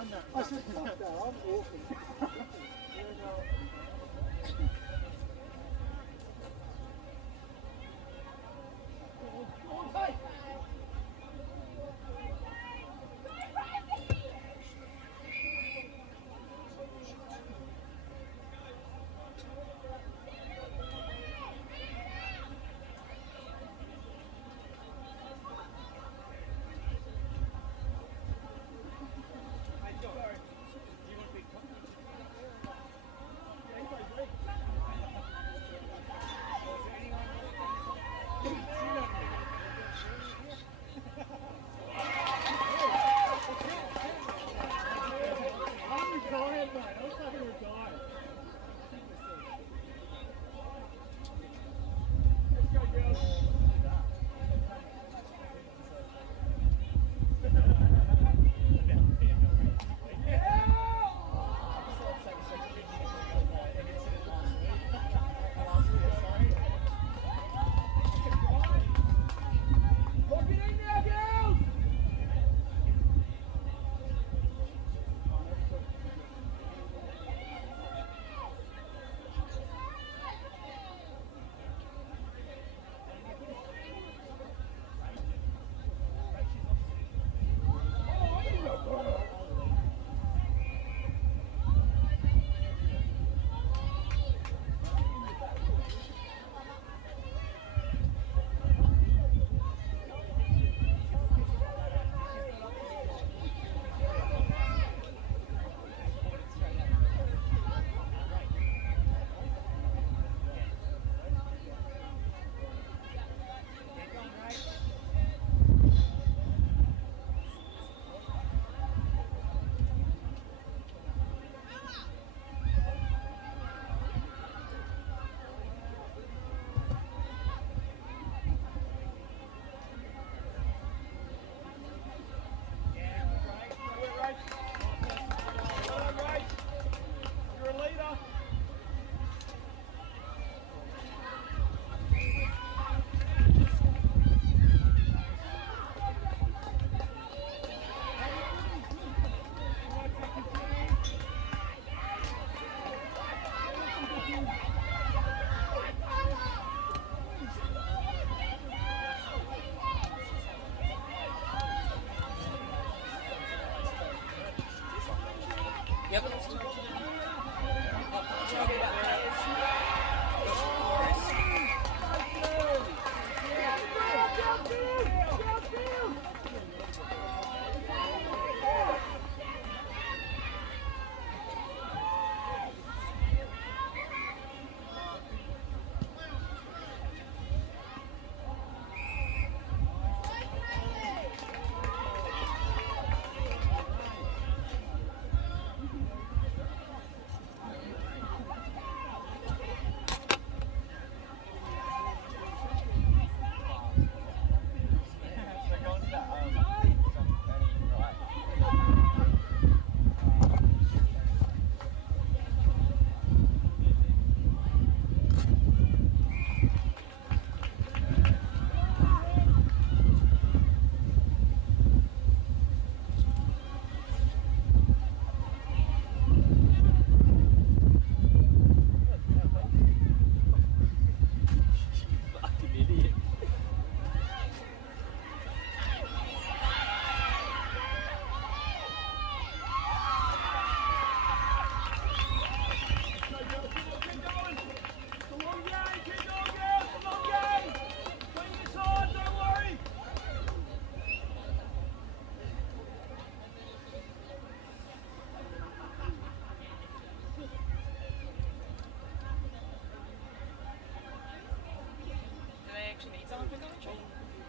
I said, fuck that, I'm awful.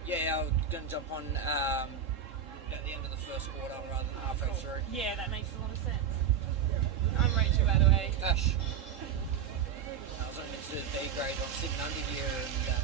Yeah, I'm going to jump on at the end of the first quarter rather than halfway through. Yeah, that makes a lot of sense. I'm Rachel, by the way. Ash. I was only to B grade. I'm sitting under here and...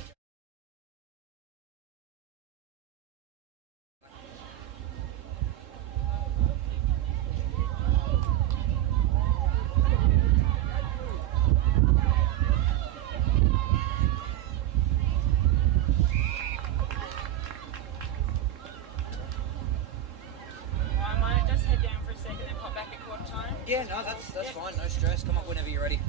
I might just head down for a second and Yeah, no, that's fine. No stress. Come up whenever you're ready.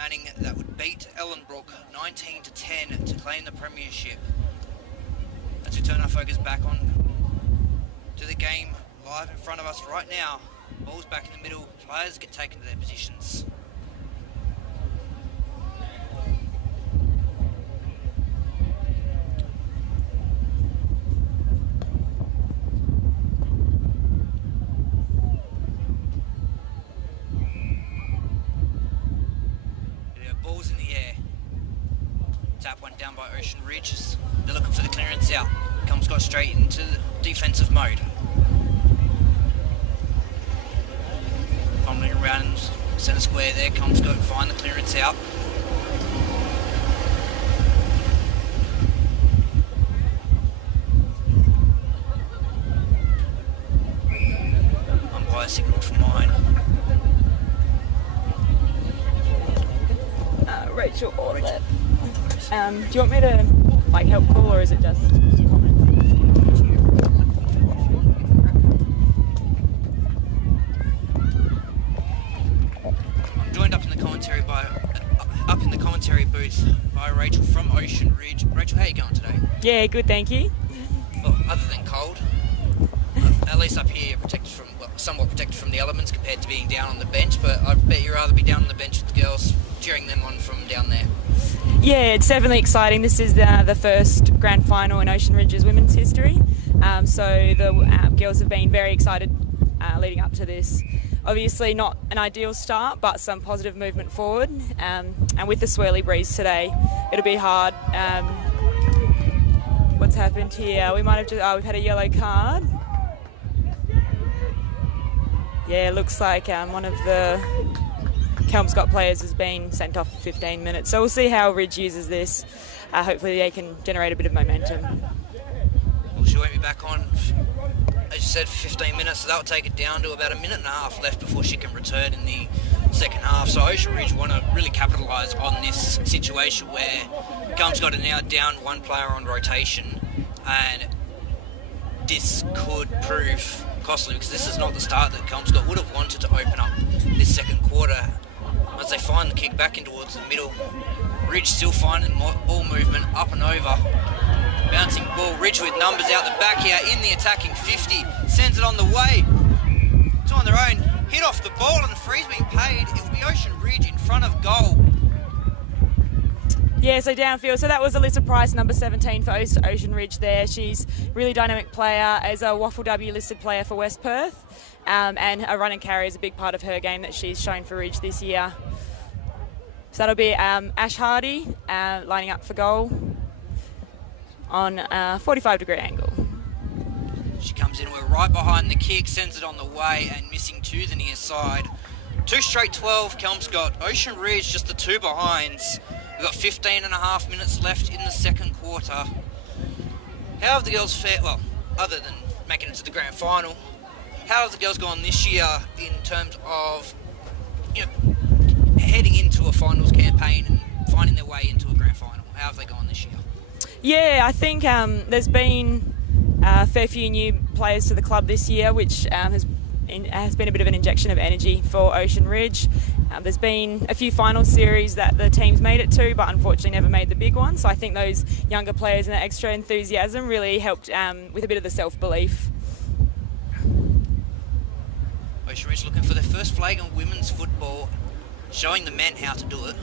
Manning that would beat Ellenbrook 19-10 to claim the premiership. As we turn our focus back on to the game live in front of us right now. Ball's back in the middle, players get taken to their positions. Ball's in the air. Tap one down by Ocean Ridge. They're looking for the clearance out. Kelmscott straight into defensive mode. Fumbling around in centre square there. Kelmscott find the clearance out. Umpire signalled for mine. Rachel Orlet. Do you want me to help call, or is it just comment? I'm joined up in the commentary booth by Rachel from Ocean Ridge. Rachel, how are you going today? Yeah, good, thank you. Well, other than cold, at least up here, somewhat protected from the elements compared to being down on the bench. But I bet you'd rather be down on the bench with the girls, cheering them on from down there. Yeah, it's definitely exciting. This is the first grand final in Ocean Ridge's women's history. So the girls have been very excited leading up to this. Obviously not an ideal start, but some positive movement forward. And with the swirly breeze today, it'll be hard. What's happened here? We might have just, we've had a yellow card. Yeah, it looks like one of the Kelmscott players has been sent off for 15 minutes. So we'll see how Ridge uses this. Hopefully they can generate a bit of momentum. Well, she won't be back on, as you said, for 15 minutes. So that'll take it down to about a minute and a half left before she can return in the second half. So Ocean Ridge want to really capitalise on this situation where Kelmscott are now down one player on rotation, and this could prove costly because this is not the start that Kelmscott would have wanted to open up this second quarter. As they find the kick back in towards the middle, Ridge still finding ball movement up and over. Bouncing ball, Ridge with numbers out the back here in the attacking 50, sends it on the way. It's on their own, hit off the ball and the free's been paid. It will be Ocean Ridge in front of goal. Yeah, so downfield. So that was Alyssa Price, number 17 for Ocean Ridge there. She's a really dynamic player as a WAFL W listed player for West Perth. And a run and carry is a big part of her game that she's shown for Ridge this year. So that'll be Ash Hardy lining up for goal on a 45-degree angle. She comes in, we're right behind the kick, sends it on the way and missing to the near side. 2 straight 12, Kelmscott. Ocean Ridge just the 2 behinds. We've got 15 and a half minutes left in the second quarter. How have the girls fared, well, other than making it to the grand final, how have the girls gone this year in terms of, heading into a finals campaign and finding their way into a grand final? How have they gone this year? Yeah, I think there's been a fair few new players to the club this year, which has been a bit of an injection of energy for Ocean Ridge. There's been a few final series that the teams made it to, but unfortunately never made the big one. So I think those younger players and that extra enthusiasm really helped with a bit of the self-belief. Ocean Ridge looking for their first flag in women's football, showing the men how to do it.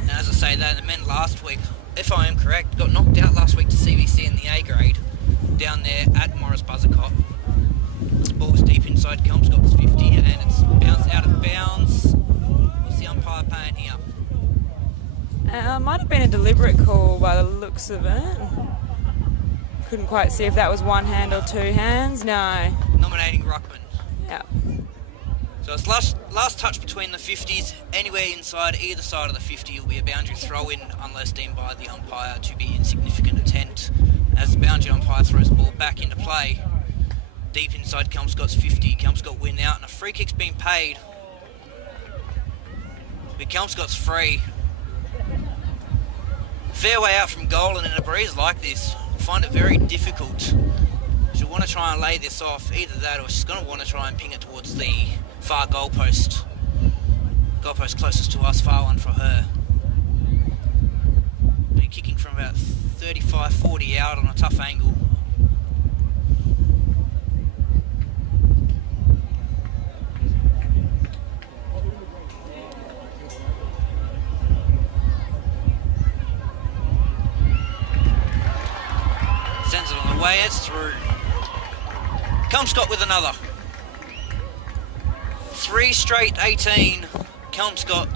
And as I say that, the men last week, if I am correct, got knocked out last week to CVC in the A grade down there at Morris Buzzacott. Ball was deep inside Kelmscott's 50 and it's bounced out of bounds. What's the umpire paying here? Might have been a deliberate call by the looks of it. Couldn't quite see if that was one hand or 2 hands. No. Nominating Ruckman. Yeah. So it's last touch between the 50s. Anywhere inside either side of the 50 will be a boundary throw-in unless deemed by the umpire to be insignificant attempt. As the boundary umpire throws the ball back into play, deep inside Kelmscott's 50, Kelmscott win out and a free kick's been paid. But Kelmscott's free. Fair way out from goal, and in a breeze like this, find it very difficult. She'll want to try and lay this off, either that or she's going to want to try and ping it towards the far goalpost. Goalpost closest to us, far one for her. Been kicking from about 35-40 out on a tough angle. Sends it on the way, it's through. Kelmscott with another. 3 straight 18. Kelmscott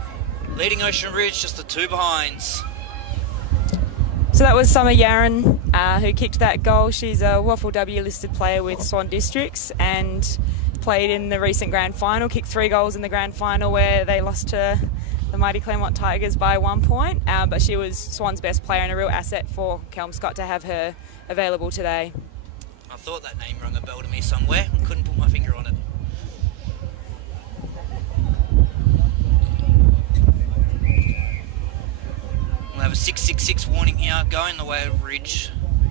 leading Ocean Ridge, just the 2 behinds. So that was Summer Yaron who kicked that goal. She's a WAFL W listed player with Swan Districts and played in the recent grand final, kicked 3 goals in the grand final where they lost to the mighty Claremont Tigers by 1 point. But she was Swan's best player and a real asset for Kelmscott to have her available today. I thought that name rang a bell to me somewhere and couldn't put my finger on it. We'll have a 666 warning here, going the way of Ridge.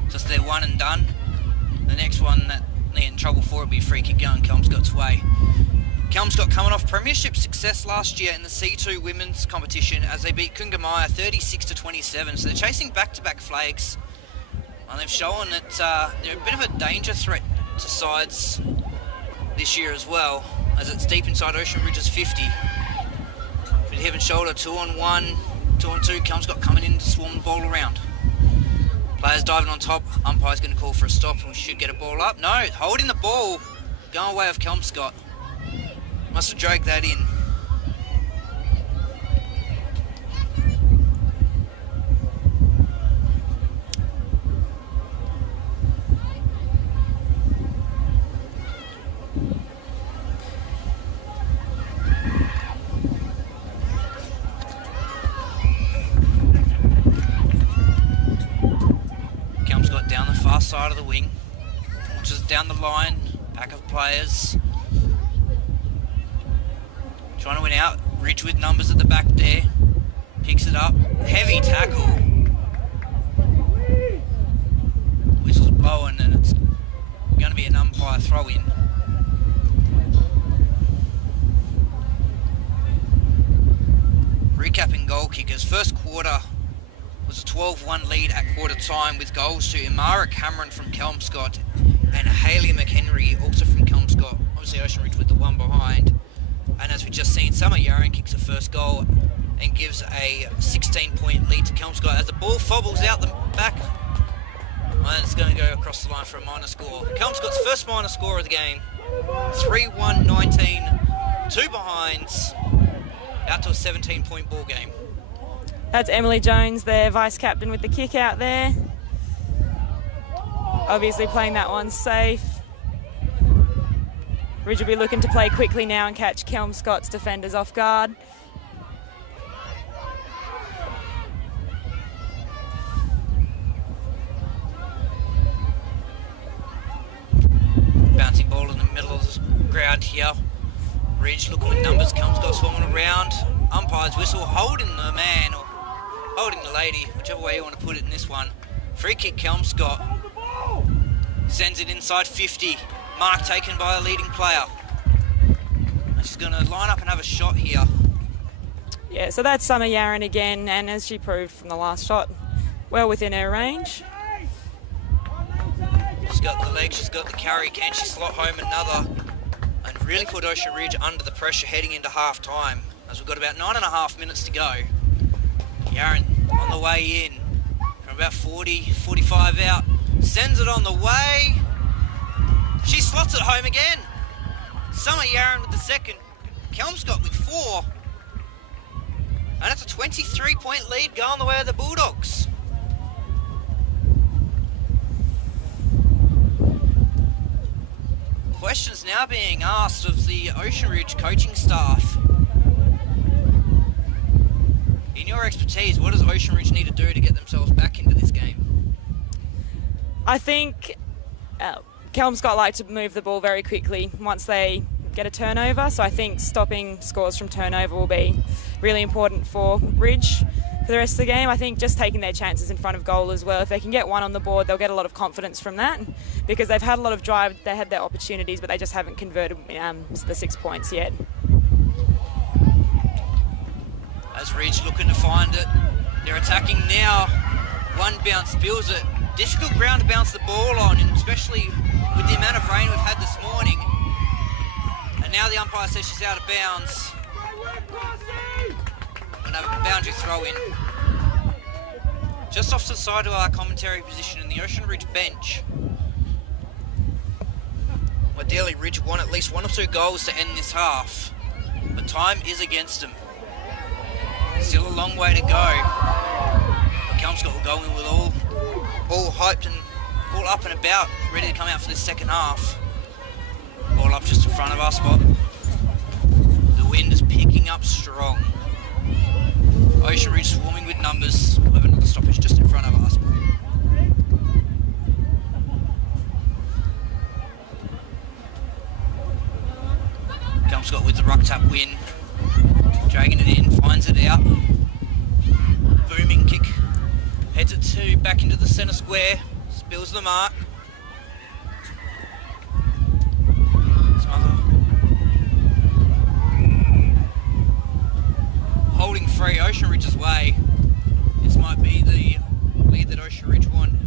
Just their one and done. The next one that they're in trouble for will be a free kick going Kelmscott's way. Kelmscott coming off premiership success last year in the C2 women's competition as they beat Kungamaya 36-27. So they're chasing back-to-back flags. And they've shown that they're a bit of a danger threat to sides this year as well, as it's deep inside Ocean Ridge's 50. But head and shoulder, 2-on-1, 2-on-2, Kelmscott coming in to swarm the ball around. Players diving on top, umpire's going to call for a stop and we should get a ball up. No, holding the ball, going away of Kelmscott. Must have dragged that in. Kelmscott down the far side of the wing, launches down the line, pack of players. Trying to win out, Ridge with numbers at the back there, picks it up, heavy tackle. Whistle's blowing and it's going to be an umpire throw in. Recapping goal kickers, first quarter was a 12-1 lead at quarter time with goals to Imara Cameron from Kelmscott and Hayley McHenry also from Kelmscott. Obviously Ocean Ridge with the one behind. And as we just seen, Summer Yaron kicks the first goal and gives a 16-point lead to Kelmscott as the ball fobbles out the back. And it's going to go across the line for a minor score. Kelmscott's first minor score of the game. 3-1-19, 2 behinds, out to a 17-point ball game. That's Emily Jones, their vice-captain with the kick out there. Obviously playing that one safe. Ridge will be looking to play quickly now and catch Kelmscott's defenders off guard. Bouncing ball in the middle of the ground here. Ridge looking with numbers, Kelmscott swarming around. Umpire's whistle, holding the man or holding the lady, whichever way you want to put it in this one. Free kick Kelmscott. Sends it inside 50. Mark taken by a leading player. She's going to line up and have a shot here. Yeah, so that's Summer Yaron again, and as she proved from the last shot, well within her range. She's got the legs, she's got the carry. Can she slot home another and really put Ocean Ridge under the pressure heading into half time, as we've got about 9.5 minutes to go. Yaron on the way in from about 45 out, sends it on the way. She slots it home again. Summer Yaron with the second, Kelmscott with 4. And it's a 23-point lead going the way of the Bulldogs. Questions now being asked of the Ocean Ridge coaching staff. In your expertise, what does Ocean Ridge need to do to get themselves back into this game? I think Kelmscott like to move the ball very quickly once they get a turnover, so I think stopping scores from turnover will be really important for Ridge for the rest of the game. I think just taking their chances in front of goal as well. If they can get one on the board, they'll get a lot of confidence from that, because they've had a lot of drive, they had their opportunities, but they just haven't converted the 6 points yet. As Ridge looking to find it. They're attacking now. One bounce spills it. Difficult ground to bounce the ball on, and especially with the amount of rain we've had this morning. And now the umpire says she's out of bounds. And a boundary throw in. Just off to the side of our commentary position in the Ocean Ridge bench. Ideally, Ridge want at least 1 or 2 goals to end this half. But time is against them. Still a long way to go. But Kelmscott will go in with all hyped and all up and about, ready to come out for this second half. Ball up just in front of our spot. The wind is picking up strong. Ocean Ridge swarming with numbers. We'll have another stoppage just in front of our spot. Kelmscott with the ruck tap win. Dragging it in, finds it out. Booming kick. Heads it back into the centre square. Spills the mark. Holding free Ocean Ridge's way. This might be the lead that Ocean Ridge won.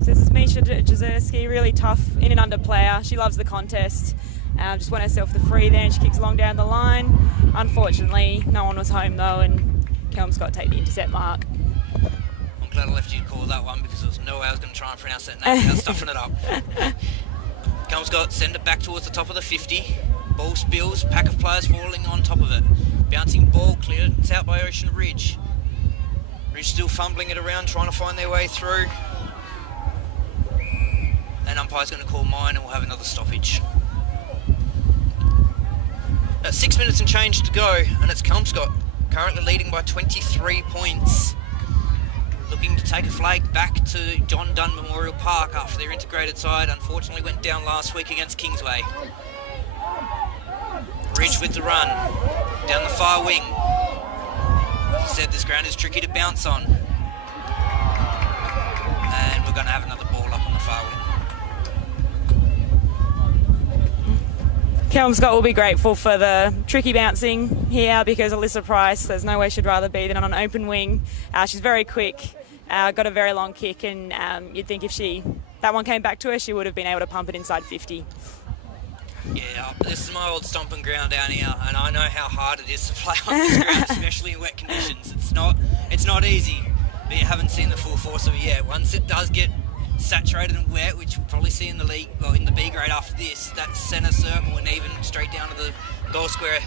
So this is Misha Jezerski, really tough in and under player. She loves the contest. Just won herself the free there, and she kicks along down the line. Unfortunately, no one was home though, and Kelmscott take the intercept mark. I'm glad I left you to call that one, because there was no way I was going to try and pronounce that name without stuffing it up. Kelmscott send it back towards the top of the 50. Ball spills, pack of players falling on top of it. Bouncing ball cleared, it's out by Ocean Ridge. Ridge still fumbling it around, trying to find their way through. And umpire's going to call mine, and we'll have another stoppage. 6 minutes and change to go, and it's Kelmscott currently leading by 23 points. Looking to take a flag back to John Dunn Memorial Park after their integrated side unfortunately went down last week against Kingsway. Ridge with the run, down the far wing. As I said, this ground is tricky to bounce on. And we're going to have another ball up on the far wing. Kelmscott will be grateful for the tricky bouncing here, because Alyssa Price, there's no way she'd rather be than on an open wing. She's very quick, got a very long kick, and you'd think if that one came back to her, she would have been able to pump it inside 50. Yeah, this is my old stomping ground down here, and I know how hard it is to play on this ground, especially in wet conditions. It's not easy, but you haven't seen the full force of it yet. Once it does get saturated and wet, which we'll probably see in the league, well, in the B grade after this, that centre circle and even straight down to the goal square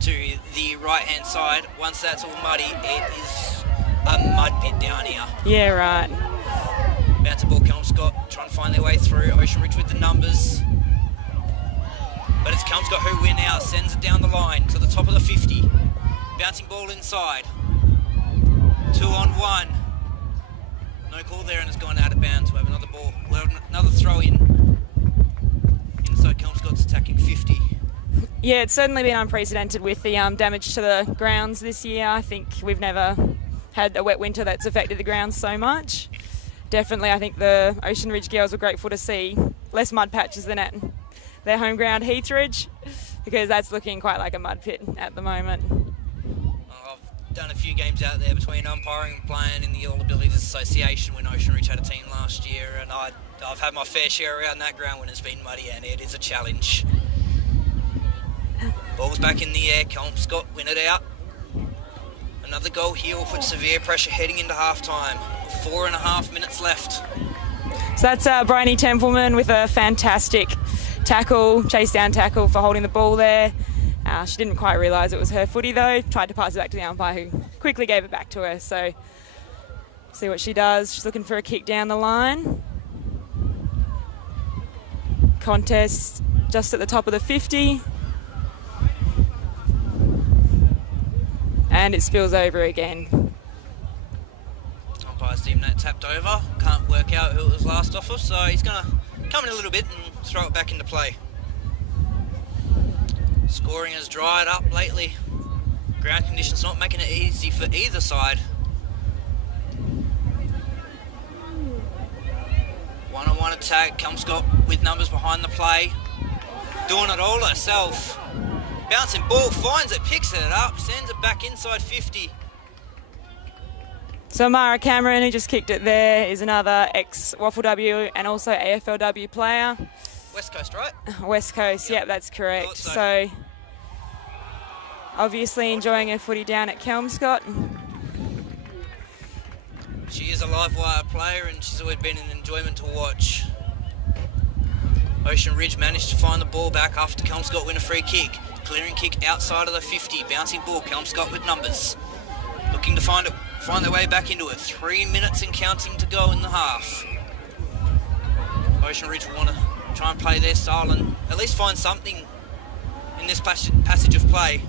to the right hand side, once that's all muddy, it is a mud pit down here. Yeah, right. Bounce ball, Kelmscott trying to find their way through. Ocean Ridge with the numbers. But it's Kelmscott who win out, sends it down the line to the top of the 50. Bouncing ball inside. 2 on 1. No call there, and it's gone out of bounds. We have another ball, another throw in. Inside Kelmscott's attacking 50. Yeah, it's certainly been unprecedented with the damage to the grounds this year. I think we've never had a wet winter that's affected the grounds so much. Definitely, I think the Ocean Ridge girls were grateful to see less mud patches than at their home ground, Heathridge, because that's looking quite like a mud pit at the moment. I've done a few games out there between umpiring and playing in the All Abilities Association when Ocean Ridge had a team last year, and I've had my fair share around that ground when it's been muddy, and it is a challenge. Ball's back in the air, Kelmscott win it out. Another goal here will put severe pressure heading into half-time. 4.5 minutes left. So that's Bryony Templeman with a fantastic tackle, chase down tackle for holding the ball there. She didn't quite realise it was her footy though, tried to pass it back to the umpire who quickly gave it back to her. So see what she does. She's looking for a kick down the line. Contest just at the top of the 50. And it spills over again. Umpire's deemed that tapped over. Can't work out who it was last off of, so he's going to come in a little bit and throw it back into play. Scoring has dried up lately. Ground conditions not making it easy for either side. One-on-one attack. Kelmscott with numbers behind the play. Doing it all herself. Bouncing ball, finds it, picks it up, sends it back inside 50. So Mara Cameron, who just kicked it there, is another ex-Waffle W and also AFLW player. West Coast, right? West Coast, yep, that's correct. Thought so. So obviously enjoying her footy down at Kelmscott. She is a live wire player and she's always been an enjoyment to watch. Ocean Ridge managed to find the ball back after Kelmscott win a free kick. Clearing kick outside of the 50, bouncing ball, Kelmscott with numbers. Looking to find their way back into it. 3 minutes and counting to go in the half. Ocean Ridge will want to try and play their style and at least find something in this passage of play.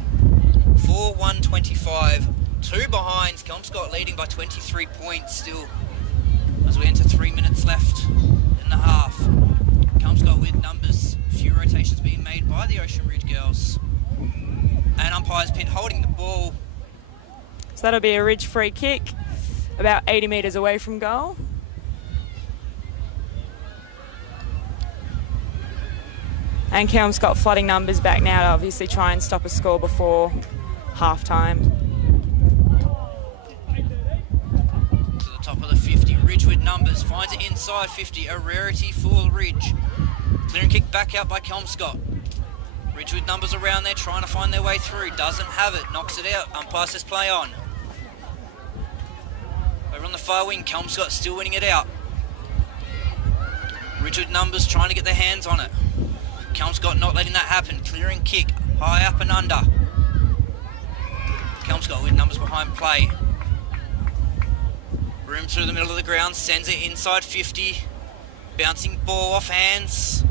4-1-25, 2 behinds, Kelmscott leading by 23 points still as we enter 3 minutes left in the half. Kelmscott with numbers, a few rotations being made by the Ocean Ridge girls. And umpires pin holding the ball. So that'll be a Ridge free kick, about 80 metres away from goal. And Kelmscott flooding numbers back now to obviously try and stop a score before half-time. To the top of the 50, Ridge with numbers, finds it inside 50, a rarity for Ridge. Clearing kick back out by Kelmscott. Ridge with numbers around there, trying to find their way through, doesn't have it, knocks it out, umpire says play on. Over on the far wing, Kelmscott still winning it out. Ridge with numbers, trying to get their hands on it. Kelmscott not letting that happen, clearing kick, high up and under. Kelmscott with numbers behind play. Room through the middle of the ground, sends it inside 50. Bouncing ball off hands.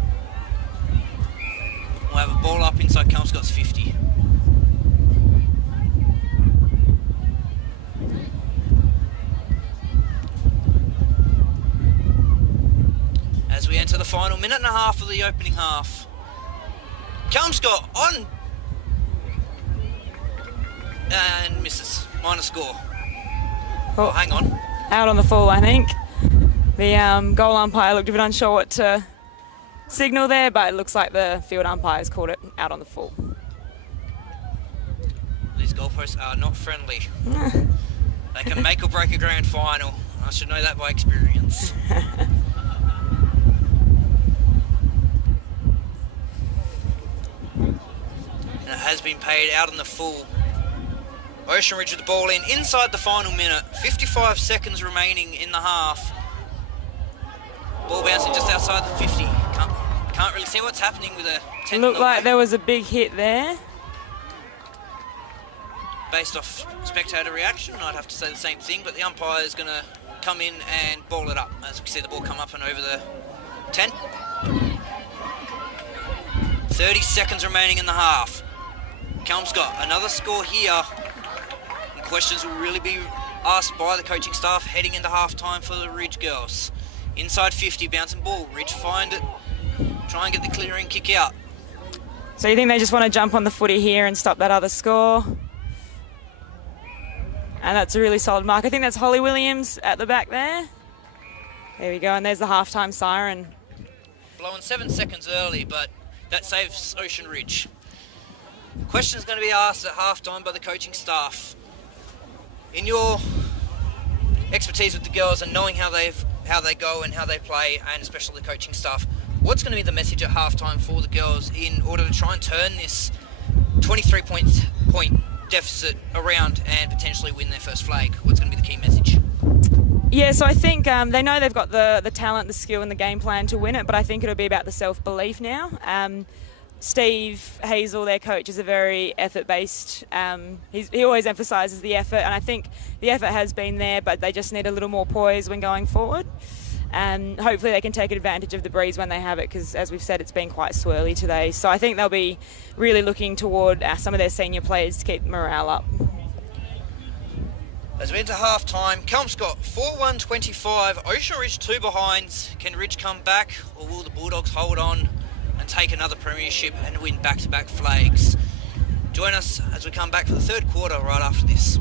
We'll have a ball up inside Kelmscott's 50. As we enter the final minute and a half of the opening half. Kelmscott on and misses. Minor score. Oh, hang on. Out on the full, I think. The goal umpire looked a bit unsure what to signal there, but it looks like the field umpires called it out on the full. These goalposts are not friendly. They can make or break a grand final. I should know that by experience. And it has been paid out on the full. Ocean Ridge with the ball in inside the final minute. 55 seconds remaining in the half. Ball bouncing just outside the 50. Can't really see what's happening with a 10. Looked like there was a big hit there. Based off spectator reaction, I'd have to say the same thing, but the umpire is going to come in and ball it up. As we see the ball come up and over the 10. 30 seconds remaining in the half. Kelmscott, another score here. And questions will really be asked by the coaching staff heading into half-time for the Ridge girls. Inside 50, bouncing ball. Ridge find it. Try and get the clearing kick out. So you think they just want to jump on the footy here and stop that other score? And that's a really solid mark. I think that's Holly Williams at the back there. There we go, and there's the halftime siren. Blowing 7 seconds early, but that saves Ocean Ridge. Questions going to be asked at halftime by the coaching staff. In your expertise with the girls and knowing how they go and how they play, and especially the coaching staff, what's going to be the message at halftime for the girls in order to try and turn this 23-point deficit around and potentially win their first flag? What's going to be the key message? Yeah, so I think they know they've got the talent, the skill and the game plan to win it, but I think it'll be about the self-belief now. Steve Hazel, their coach, is a very effort-based. He always emphasises the effort, and I think the effort has been there, but they just need a little more poise when going forward. And hopefully they can take advantage of the breeze when they have it, because as we've said, it's been quite swirly today. So I think they'll be really looking toward some of their senior players to keep morale up. As we enter half-time, Kelmscott 4-1-25, Ocean Ridge 2 behinds. Can Ridge come back, or will the Bulldogs hold on and take another premiership and win back-to-back flags? Join us as we come back for the third quarter right after this.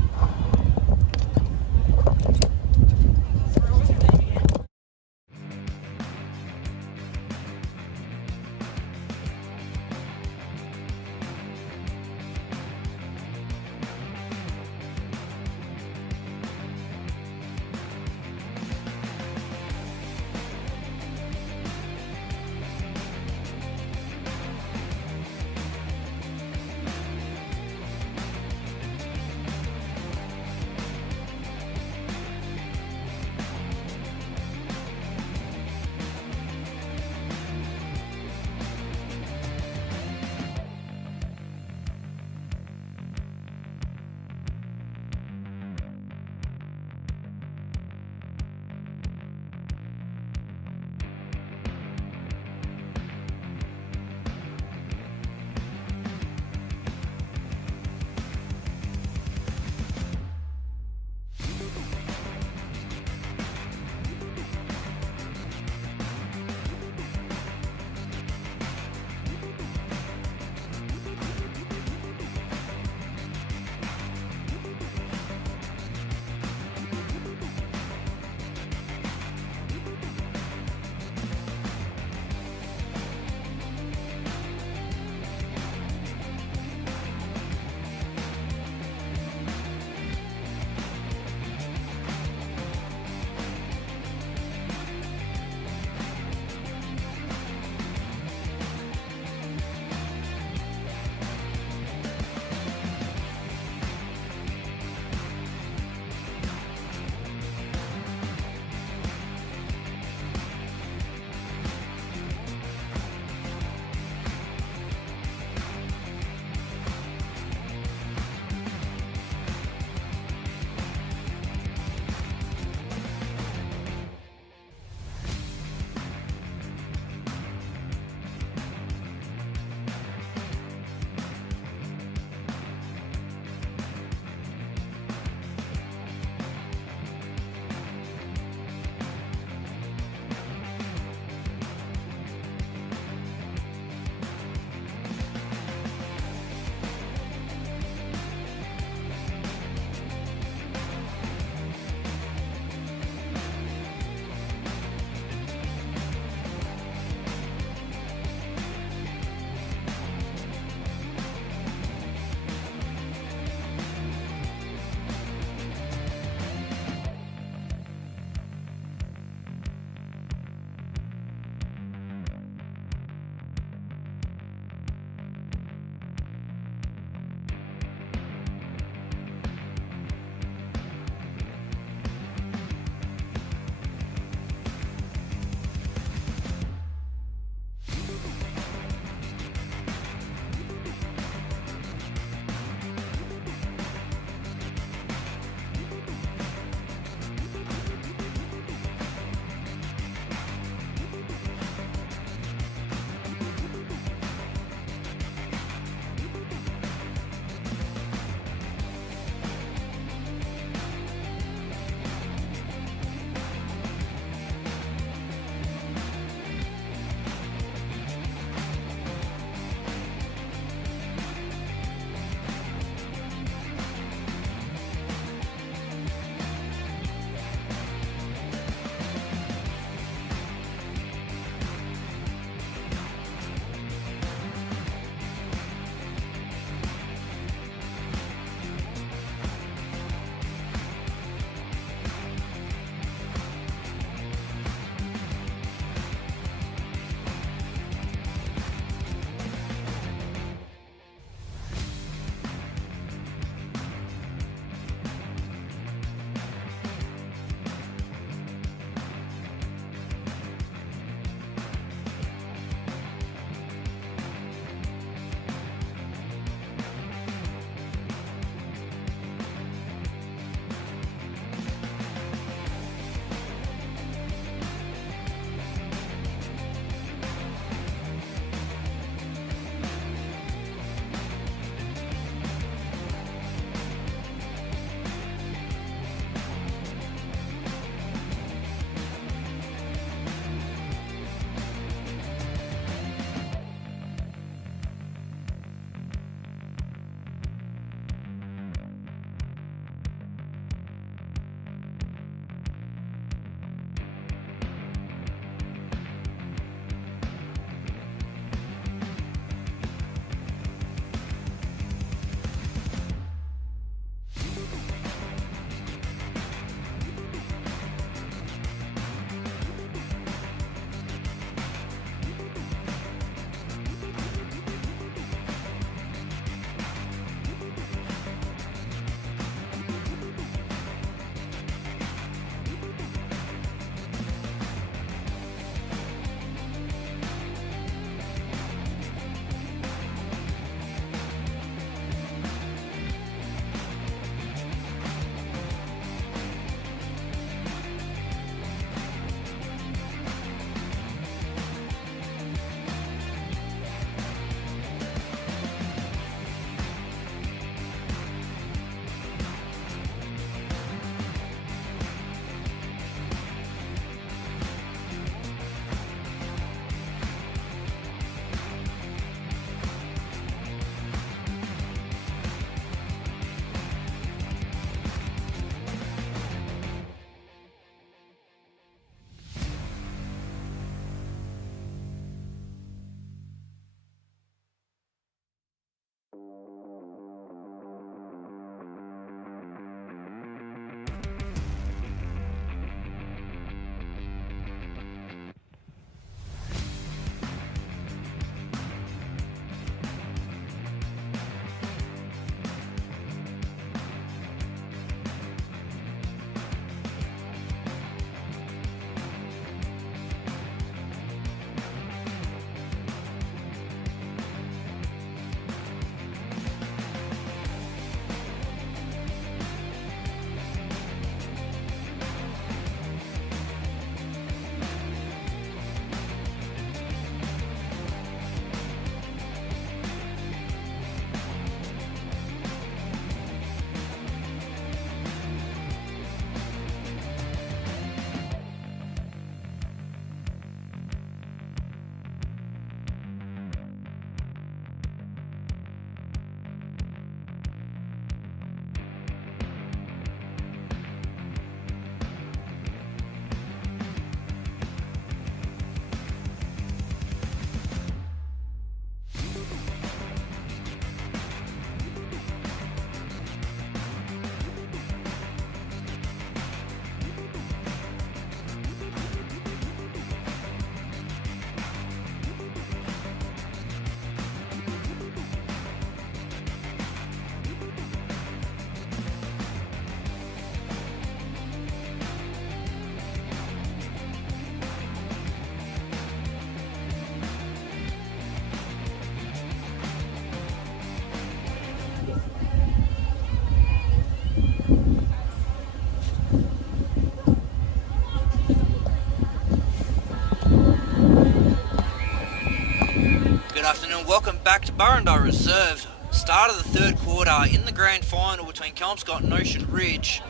welcome back to Burrendale Reserve. Start of the third quarter in the grand final between Kelmscott and Ocean Ridge.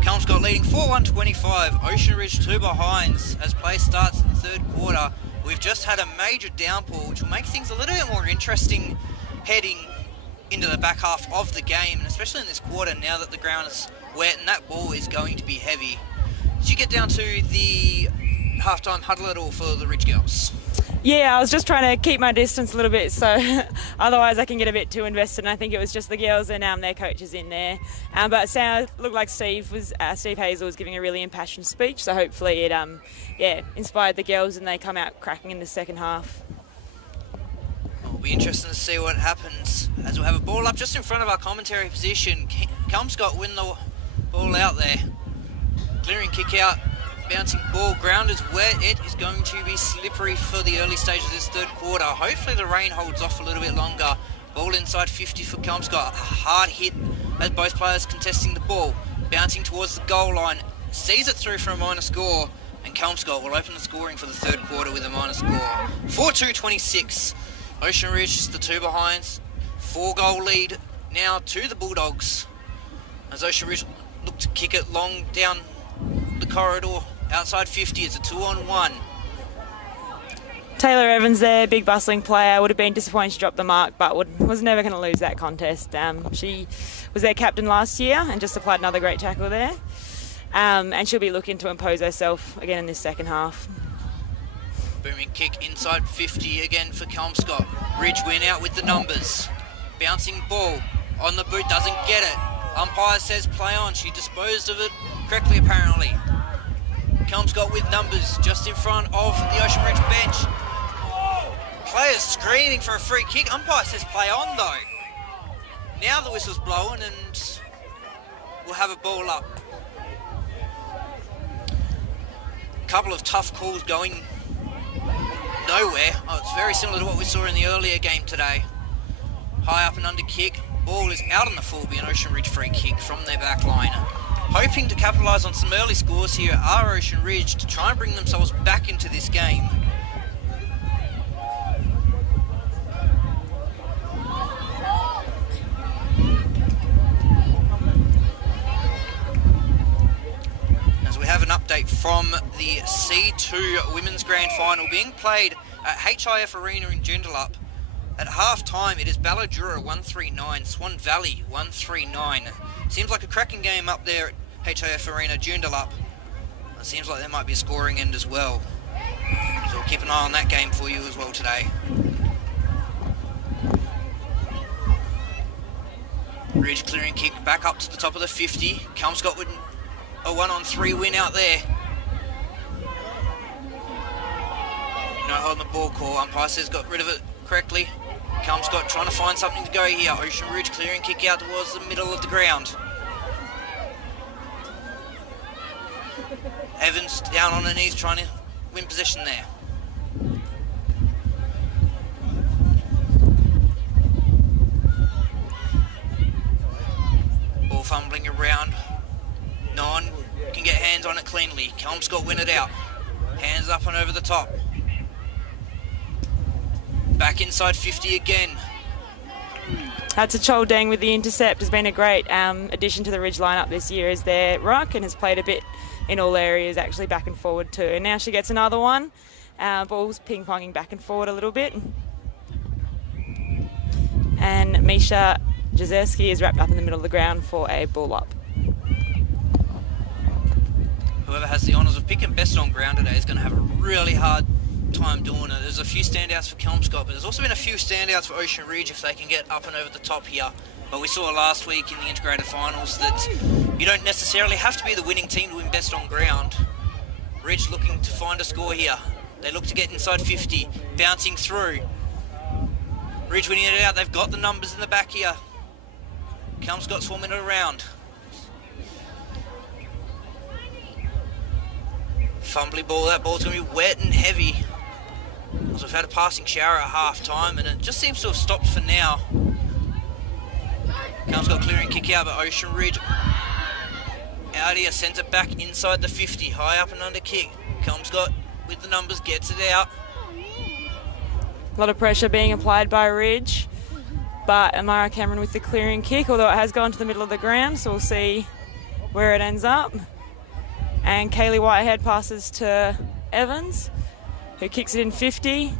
Kelmscott leading 4-1-25, Ocean Ridge 2 behind as play starts in the third quarter. We've just had a major downpour which will make things a little bit more interesting heading into the back half of the game, and especially in this quarter now that the ground is wet and that ball is going to be heavy. Did you get down to the halftime huddle at all for the Ridge girls? Yeah, I was just trying to keep my distance a little bit, so otherwise I can get a bit too invested. And I think it was just the girls and their coaches in there. But it looked like Steve Hazel was giving a really impassioned speech, so hopefully it inspired the girls and they come out cracking in the second half. It'll be interesting to see what happens as we'll have a ball up just in front of our commentary position. Kelmscott win the ball out there. Clearing kick out. Bouncing ball, ground is wet, it is going to be slippery for the early stage of this third quarter. Hopefully the rain holds off a little bit longer. Ball inside 50 for Kelmscott, a hard hit as both players contesting the ball. Bouncing towards the goal line, sees it through for a minor score, and Kelmscott will open the scoring for the third quarter with a minor score. 4-2-26, Ocean Ridge is the 2 behinds, 4-goal lead now to the Bulldogs. As Ocean Ridge look to kick it long down the corridor. Outside 50, it's a 2-on-1. Taylor Evans there, big bustling player, would have been disappointed she dropped the mark, but was never going to lose that contest. She was their captain last year and just applied another great tackle there. And she'll be looking to impose herself again in this second half. Booming kick inside 50 again for Kelmscott. Ridge went out with the numbers. Bouncing ball on the boot, doesn't get it. Umpire says play on, she disposed of it correctly apparently. Kelmscott with numbers just in front of the Ocean Ridge bench. Players screaming for a free kick. Umpire says play on though. Now the whistle's blowing and we'll have a ball up. Couple of tough calls going nowhere. Oh, it's very similar to what we saw in the earlier game today. High up and under kick. Ball is out on the full, be an Ocean Ridge free kick from their back line. Hoping to capitalise on some early scores here are Ocean Ridge to try and bring themselves back into this game. As we have an update from the C2 Women's Grand Final being played at HIF Arena in Joondalup. At half-time, it is Balladura 139, Swan Valley 139. Seems like a cracking game up there at HIF Arena, Joondalup. It seems like there might be a scoring end as well. So we'll keep an eye on that game for you as well today. Ridge clearing kick back up to the top of the 50. Kelmscott with a 1-on-3 win out there. No hold on the ball call. Umpire says got rid of it correctly. Kelmscott trying to find something to go here. Ocean Ridge clearing kick out towards the middle of the ground. Evans down on her knees trying to win possession there. Ball fumbling around. No one can get hands on it cleanly. Kelmscott win it out. Hands up and over the top. Back inside 50 again. That's a Choldang with the intercept. Has been a great addition to the Ridge lineup this year as their ruck and has played a bit in all areas, actually back and forward too. And now she gets another one. Ball's ping-ponging back and forward a little bit. And Misha Jazerski is wrapped up in the middle of the ground for a ball up. Whoever has the honours of picking best on ground today is going to have a really hard time doing it. There's a few standouts for Kelmscott, but there's also been a few standouts for Ocean Ridge if they can get up and over the top here. But we saw last week in the integrated finals that you don't necessarily have to be the winning team to win best on ground. Ridge looking to find a score here. They look to get inside 50, bouncing through. Ridge winning it out. They've got the numbers in the back here. Kelmscott swarming it around. Fumbly ball. That ball's going to be wet and heavy. So we've had a passing shower at half time and it just seems to have stopped for now. Kelmscott clearing kick out, but Ocean Ridge out here, sends it back inside the 50, high up and under kick. Kelmscott with the numbers, gets it out. A lot of pressure being applied by Ridge, but Amara Cameron with the clearing kick, although it has gone to the middle of the ground, so we'll see where it ends up. And Kaylee Whitehead passes to Evans, who kicks it in 50.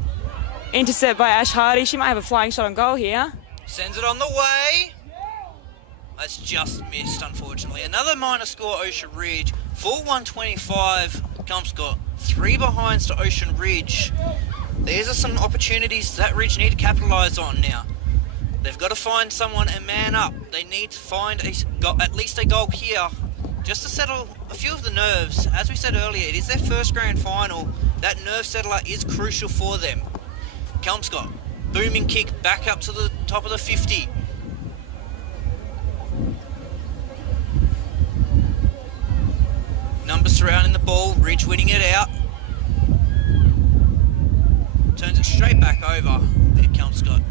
Intercept by Ash Hardy. She might have a flying shot on goal here. Sends it on the way. That's just missed, unfortunately. Another minor score, Ocean Ridge. 4-1-25, Kelmscott. 3 behinds to Ocean Ridge. These are some opportunities that Ridge need to capitalise on now. They've got to find someone and man up. They need to find at least a goal here just to settle a few of the nerves. As we said earlier, it is their first grand final. That nerve settler is crucial for them. Kelmscott, booming kick back up to the top of the 50. Numbers surrounding the ball, Ridge winning it out. Turns it straight back over. There, Kelmscott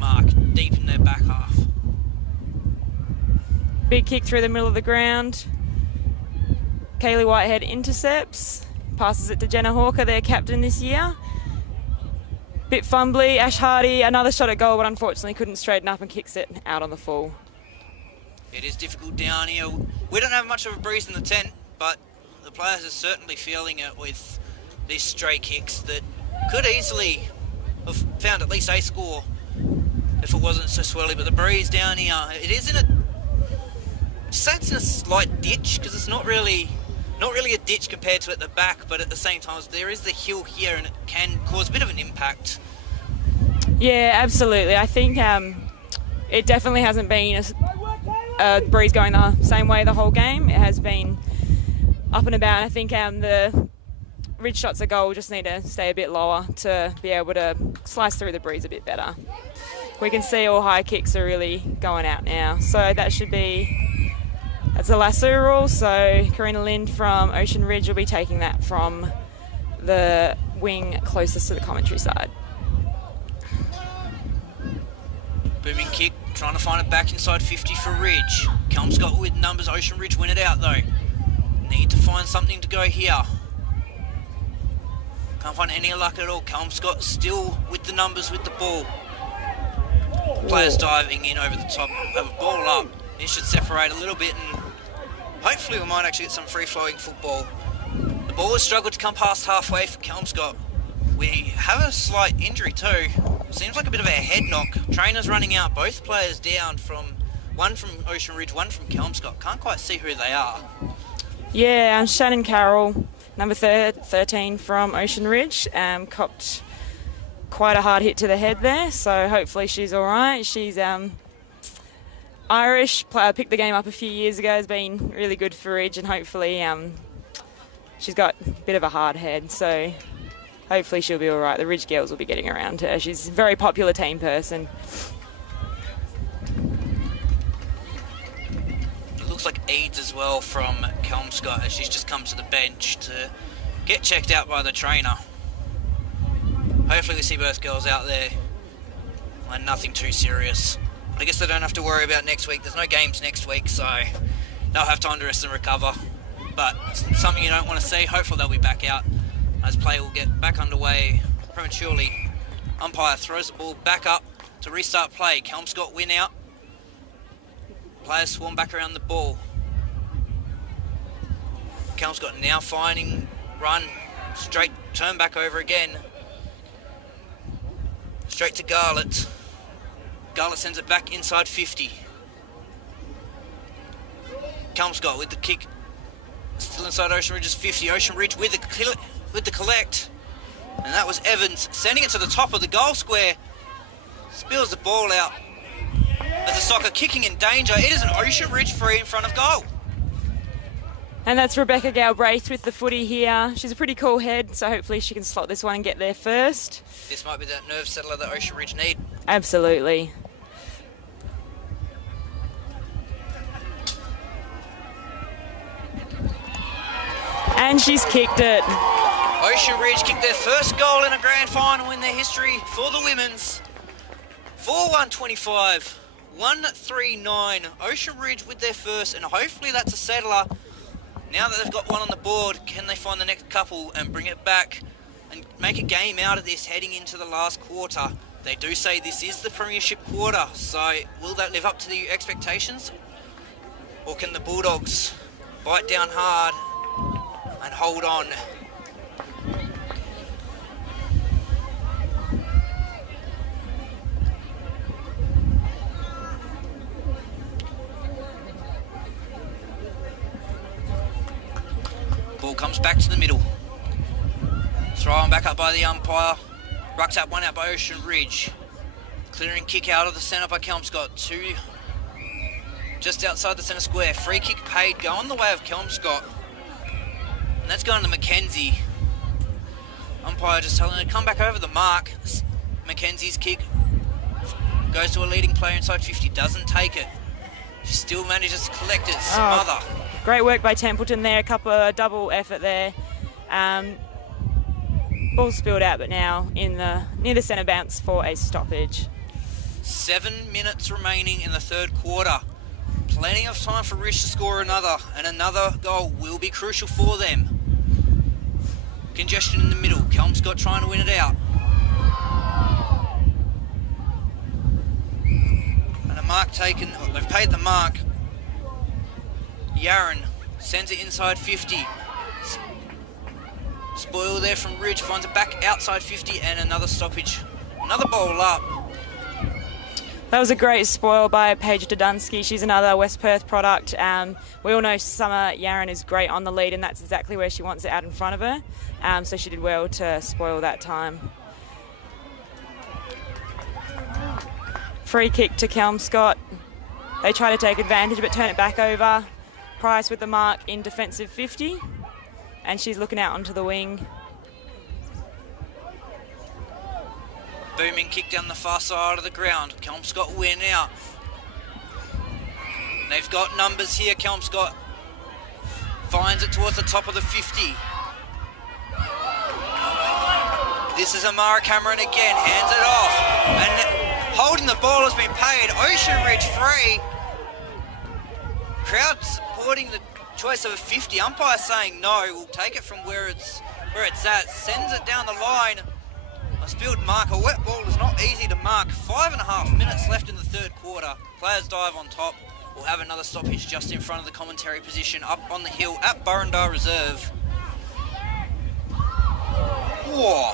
mark deep in their back half. Big kick through the middle of the ground. Kaylee Whitehead intercepts, passes it to Jenna Hawker, their captain this year. Bit fumbly, Ash Hardy, another shot at goal, but unfortunately couldn't straighten up and kicks it out on the full. It is difficult down here. We don't have much of a breeze in the tent, but the players are certainly feeling it with these stray kicks that could easily have found at least a score if it wasn't so swirly. But the breeze down here, it is in a, it's in a slight ditch, because it's not really a ditch compared to at the back, but at the same time there is the hill here and it can cause a bit of an impact. Yeah, absolutely. I think it definitely hasn't been a breeze going the same way the whole game. It has been up and about. I think the Ridge shots at goal just need to stay a bit lower to be able to slice through the breeze a bit better. We can see all high kicks are really going out now, so that should be, that's a lasso rule, so Karina Lind from Ocean Ridge will be taking that from the wing closest to the commentary side. Booming kick, trying to find it back inside 50 for Ridge. Kelmscott with numbers, Ocean Ridge win it out though. Need to find something to go here. Can't find any luck at all. Kelmscott still with the numbers with the ball. Players diving in over the top, have a ball up. It should separate a little bit and hopefully we might actually get some free-flowing football. The ball has struggled to come past halfway for Kelmscott. We have a slight injury too. Seems like a bit of a head knock. Trainers running out, both players down, from one from Ocean Ridge, one from Kelmscott. Can't quite see who they are. Yeah, Shannon Carroll, number 13 from Ocean Ridge, copped quite a hard hit to the head there, so hopefully she's all right. She's Irish, picked the game up a few years ago, has been really good for Ridge, and hopefully she's got a bit of a hard head, so hopefully she'll be all right. The Ridge girls will be getting around her. She's a very popular team person. It looks like Eads as well from Kelmscott, as she's just come to the bench to get checked out by the trainer. Hopefully we see both girls out there and nothing too serious. I guess they don't have to worry about next week. There's no games next week, so they'll have time to rest and recover. But it's something you don't want to see. Hopefully they'll be back out as play will get back underway prematurely. Umpire throws the ball back up to restart play. Kelmscott win out. Players swarm back around the ball. Kelmscott now finding run, straight turn back over again. Straight to Garlett. Garlett sends it back inside 50. Kelmscott with the kick. Still inside Ocean Ridge's 50. Ocean Ridge with the collect. And that was Evans sending it to the top of the goal square. Spills the ball out. As the soccer kicking in danger. It is an Ocean Ridge free in front of goal. And that's Rebecca Galbraith with the footy here. She's a pretty cool head, so hopefully she can slot this one and get there first. This might be that nerve settler that Ocean Ridge need. Absolutely. And she's kicked it. Ocean Ridge kicked their first goal in a grand final in their history for the women's. 4-1-25, 1-3-9. Ocean Ridge with their first, and hopefully that's a settler. Now that they've got one on the board, can they find the next couple and bring it back and make a game out of this heading into the last quarter. They do say this is the premiership quarter, so will that live up to the expectations? Or can the Bulldogs bite down hard and hold on? Ball comes back to the middle. Thrown back up by the umpire. Rucks up, one out by Ocean Ridge. Clearing kick out of the centre by Kelmscott. Two just outside the centre square. Free kick paid, going the way of Kelmscott. And that's going to Mackenzie. Umpire just telling her to come back over the mark. Mackenzie's kick goes to a leading player inside 50. Doesn't take it. She still manages to collect it. Smother. Great work by Templeton there. A couple of double effort there. Ball spilled out, but now in the near the centre bounce for a stoppage. 7 minutes remaining in the third quarter. Plenty of time for Ridge to score another, and another goal will be crucial for them. Congestion in the middle. Kelmscott trying to win it out. And a mark taken. They've paid the mark. Yaron sends it inside 50. Spoil there from Ridge, finds it back outside 50, and another stoppage. Another bowl up. That was a great spoil by Paige Dudunsky. She's another West Perth product. We all know Summer Yaron is great on the lead, and that's exactly where she wants it out in front of her. So she did well to spoil that time. Free kick to Kelmscott. They try to take advantage, but turn it back over. Price with the mark in defensive 50. And she's looking out onto the wing. Booming kick down the far side of the ground. Kelmscott win out. They've got numbers here. Kelmscott finds it towards the top of the 50. This is Amara Cameron again. Hands it off. And holding the ball has been paid. Ocean Ridge free. Crowd supporting the choice of a 50. Umpire saying no. We'll take it from where it's at. Sends it down the line. A spilled mark. A wet ball is not easy to mark. 5.5 minutes left in the third quarter. Players dive on top. We'll have another stoppage just in front of the commentary position up on the hill at Burrendar Reserve. Whoa.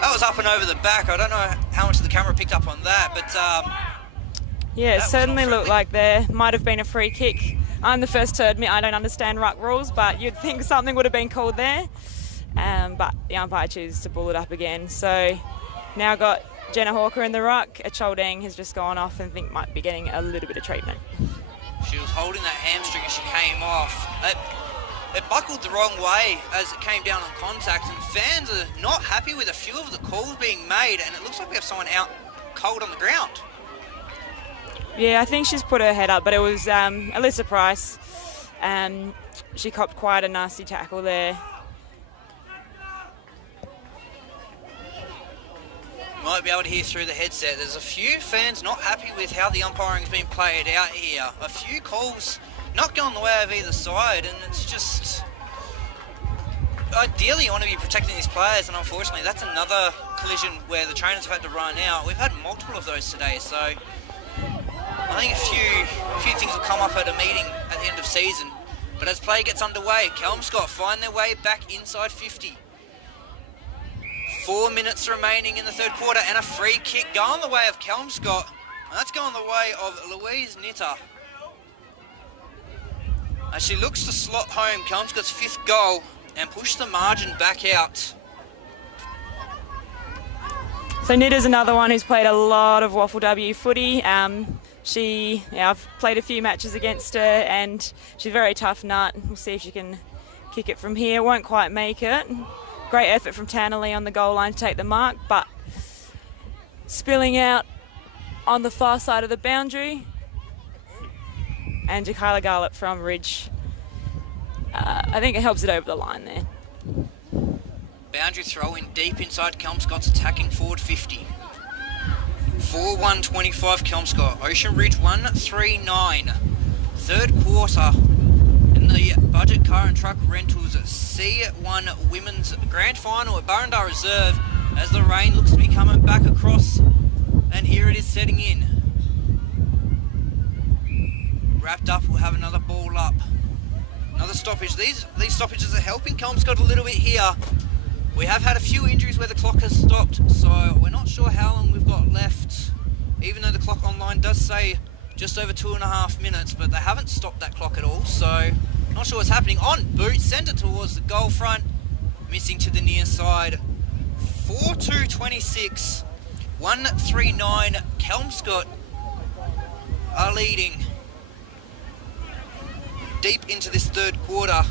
That was up and over the back. I don't know how much the camera picked up on that, but yeah, it certainly looked like there might have been a free kick. I'm the first to admit I don't understand ruck rules, but you'd think something would have been called there. But the umpire chooses to bull it up again. So now got Jenna Hawker in the ruck. A Choldang has just gone off and think might be getting a little bit of treatment. She was holding that hamstring as she came off. It buckled the wrong way as it came down on contact, and fans are not happy with a few of the calls being made, and it looks like we have someone out cold on the ground. Yeah, I think she's put her head up, but it was Alyssa Price. She copped quite a nasty tackle there. Might be able to hear through the headset. There's a few fans not happy with how the umpiring's been played out here. A few calls not going the way of either side, and it's just... Ideally, you want to be protecting these players, and unfortunately, that's another collision where the trainers have had to run out. We've had multiple of those today, so I think a few things will come up at a meeting at the end of season. But as play gets underway, Kelmscott find their way back inside 50. 4 minutes remaining in the third quarter, and a free kick going the way of Kelmscott, and that's going the way of Louise Nitter. As she looks to slot home Kelmscott's 5th goal and push the margin back out. So Nitter's another one who's played a lot of Waffle W footy. I've played a few matches against her, and she's a very tough nut. We'll see if she can kick it from here. Won't quite make it. Great effort from Tannerly on the goal line to take the mark, but spilling out on the far side of the boundary. And Jakayla Garlett from Ridge. I think it helps it over the line there. Boundary throw in deep inside Kelmscott's attacking forward 50. 4-1-25 Kelmscott. Ocean Ridge 1-3-9. Third quarter in the Budget Car and Truck Rentals C1 Women's Grand Final at Burrendale Reserve as the rain looks to be coming back across, and here it is setting in. Wrapped up, we'll have another ball up. Another stoppage. These stoppages are helping Kelmscott a little bit here. We have had a few injuries where the clock has stopped, so we're not sure how long we've got left, even though the clock online does say just over 2.5 minutes, but they haven't stopped that clock at all, so not sure what's happening. On boot, send it towards the goal front, missing to the near side. 4-2-26, 139. Kelmscott are leading deep into this third quarter.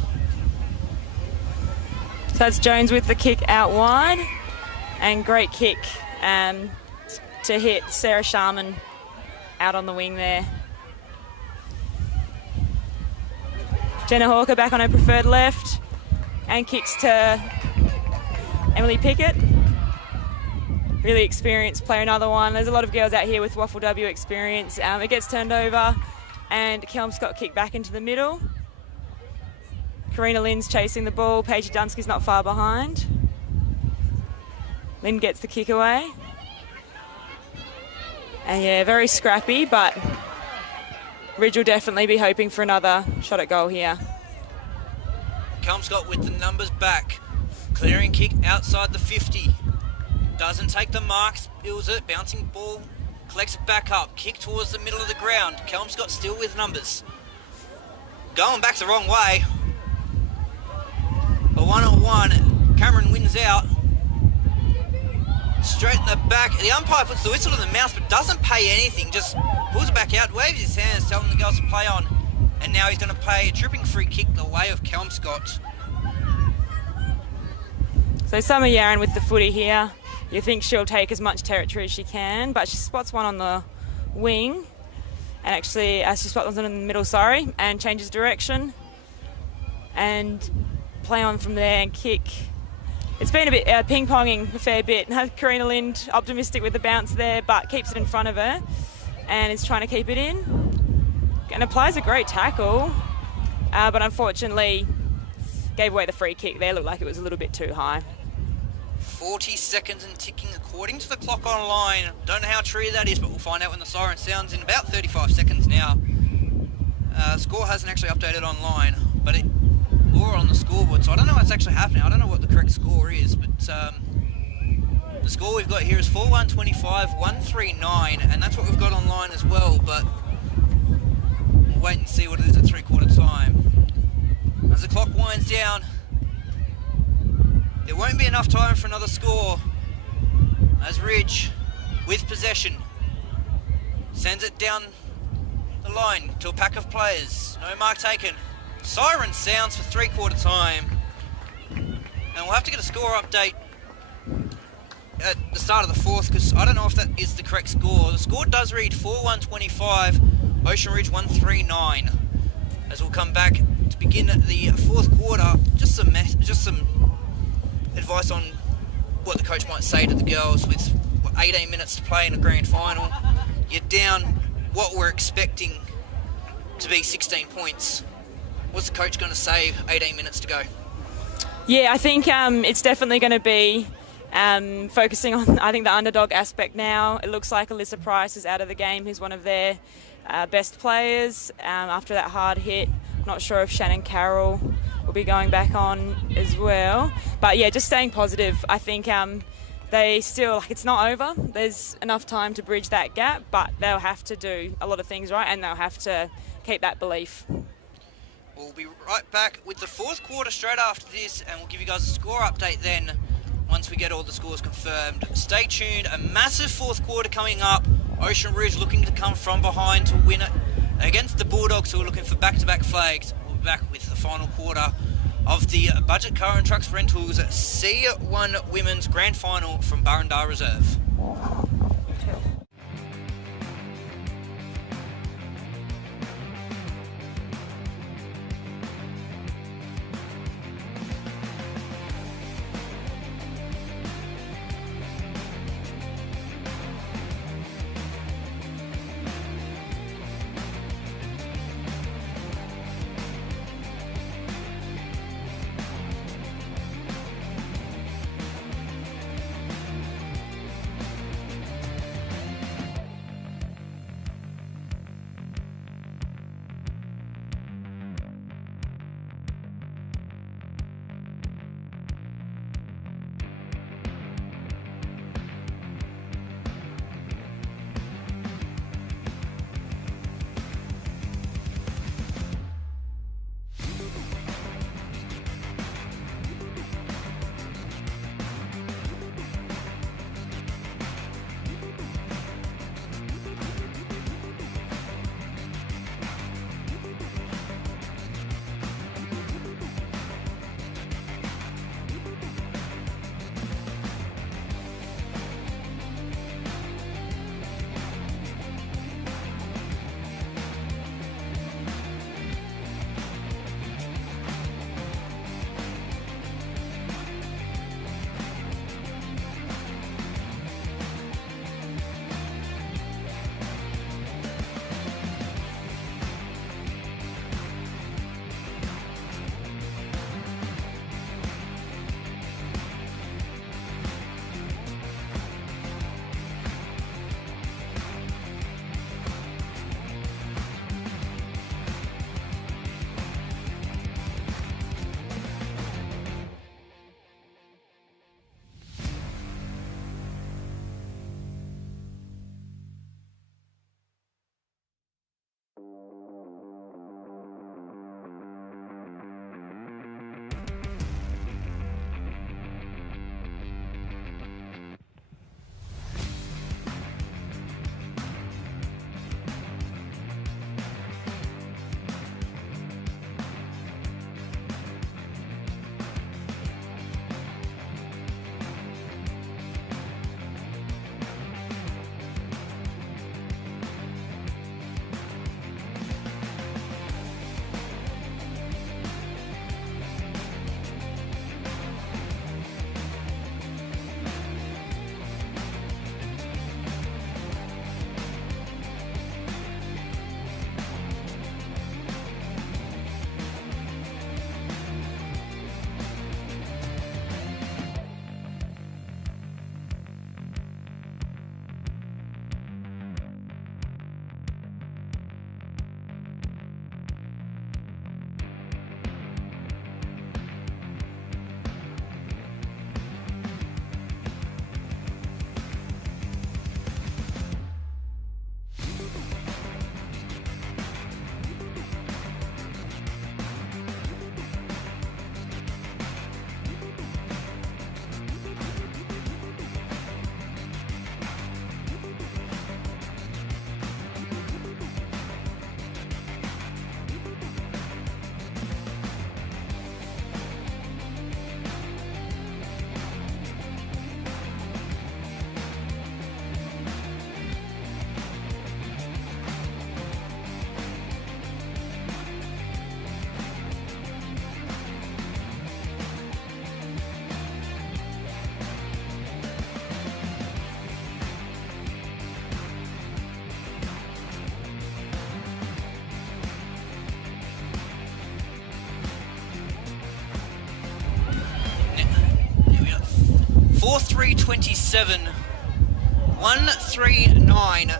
So that's Jones with the kick out wide, and great kick to hit Sarah Sharman out on the wing there. Jenna Hawker back on her preferred left and kicks to Emily Pickett. Really experienced player, another one. There's a lot of girls out here with Waffle W experience. It gets turned over and Kelmscott kick back into the middle. Karina Lynn's chasing the ball. Paige Dunsky's not far behind. Lynn gets the kick away. And yeah, very scrappy, but Ridge will definitely be hoping for another shot at goal here. Kelmscott with the numbers back. Clearing kick outside the 50. Doesn't take the mark, spills it, bouncing ball, collects it back up. Kick towards the middle of the ground. Kelmscott still with numbers. Going back the wrong way. A 1-on-1. Cameron wins out. Straight in the back. The umpire puts the whistle in the mouth but doesn't pay anything. Just pulls it back out, waves his hands, telling the girls to play on. And now he's going to play a tripping free kick the way of Kelmscott. So Summer Yaron with the footy here. You think she'll take as much territory as she can, but she spots one on the wing. And actually, she spots one in the middle, and changes direction. And play on from there and kick. It's been a bit ping-ponging a fair bit. Karina Lind optimistic with the bounce there, but keeps it in front of her and is trying to keep it in. And applies a great tackle, but unfortunately gave away the free kick there. Looked like it was a little bit too high. 40 seconds and ticking according to the clock online. Don't know how true that is, but we'll find out when the siren sounds in about 35 seconds now. Score hasn't actually updated online, but or on the scoreboard, so I don't know what's actually happening. I don't know what the correct score is, but the score we've got here is 4-1-25, 139, and that's what we've got online as well, but we'll wait and see what it is at three-quarter time. As the clock winds down, there won't be enough time for another score, as Ridge, with possession, sends it down the line to a pack of players. No mark taken. Siren sounds for three-quarter time, and we'll have to get a score update at the start of the fourth, because I don't know if that is the correct score. The score does read 4-1-25, Ocean Ridge 139. As we'll come back to begin the fourth quarter, just some advice on what the coach might say to the girls with 18 minutes to play in a grand final. You're down what we're expecting to be 16 points. What's the coach going to say 18 minutes to go? Yeah, I think it's definitely going to be focusing on, I think, the underdog aspect now. It looks like Alyssa Price is out of the game, who's one of their best players after that hard hit. Not sure if Shannon Carroll will be going back on as well. But yeah, just staying positive. I think they still, it's not over. There's enough time to bridge that gap, but they'll have to do a lot of things right, and they'll have to keep that belief. We'll be right back with the fourth quarter straight after this, and we'll give you guys a score update then once we get all the scores confirmed. Stay tuned. A massive fourth quarter coming up. Ocean Ridge looking to come from behind to win it against the Bulldogs, who are looking for back-to-back flags. We'll be back with the final quarter of the Budget Car and Trucks Rentals C1 Women's Grand Final from Burrendale Reserve. 4-3-27. 139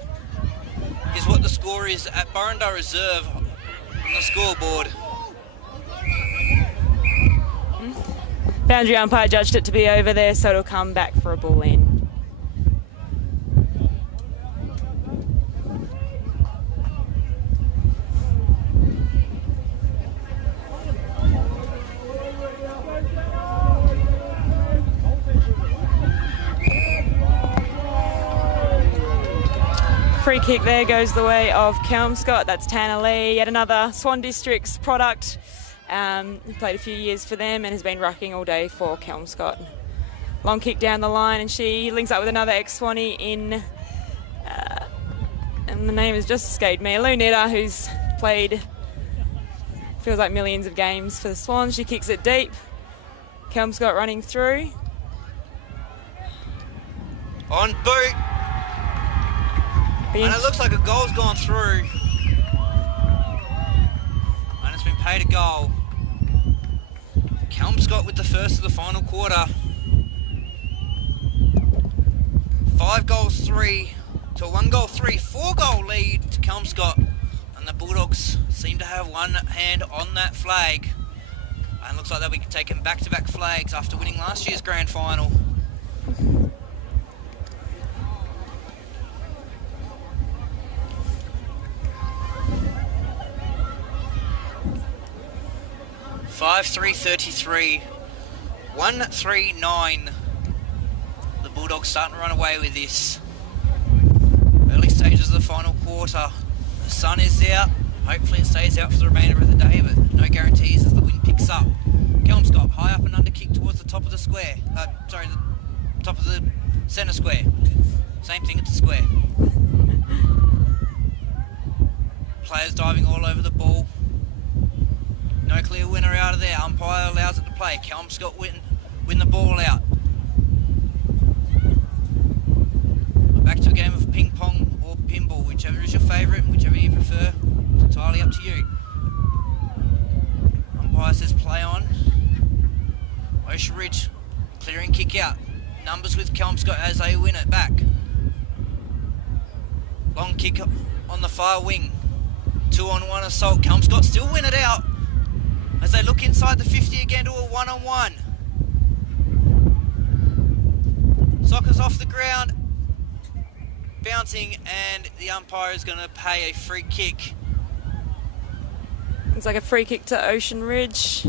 is what the score is at Burrendar Reserve on the scoreboard. Boundary umpire judged it to be over there, so it'll come back for a ball in. Free kick there goes the way of Kelmscott. That's Tanner Lee, yet another Swan Districts product. Played a few years for them and has been rucking all day for Kelmscott. Long kick down the line, and she links up with another ex-Swanee in, and the name has just escaped me, Lunetta, who's played, feels like millions of games for the Swans. She kicks it deep. Kelmscott running through. On boot. And it looks like a goal's gone through. And it's been paid a goal. Kelmscott with the first of the final quarter. 5 goals 3 to a 1 goal 3, 4 goal lead to Kelmscott. And the Bulldogs seem to have one hand on that flag. And it looks like they'll be taking back-to-back flags after winning last year's grand final. Five 3:33, 139. The Bulldogs starting to run away with this. Early stages of the final quarter. The sun is out. Hopefully it stays out for the remainder of the day, but no guarantees as the wind picks up. Kelmscott high up and under kick towards the top of the square. The top of the centre square. Same thing at the square. Players diving all over the ball. No clear winner out of there. Umpire allows it to play. Kelmscott win the ball out. Back to a game of ping pong or pinball, whichever is your favourite and whichever you prefer. It's entirely up to you. Umpire says play on. Ocean Ridge clearing kick out. Numbers with Kelmscott as they win it back. Long kick on the far wing. 2-on-1 assault. Kelmscott still win it out as they look inside the 50 again to a 1-on-1. Soccer's off the ground, bouncing, and the umpire is going to pay a free kick. It's like a free kick to Ocean Ridge.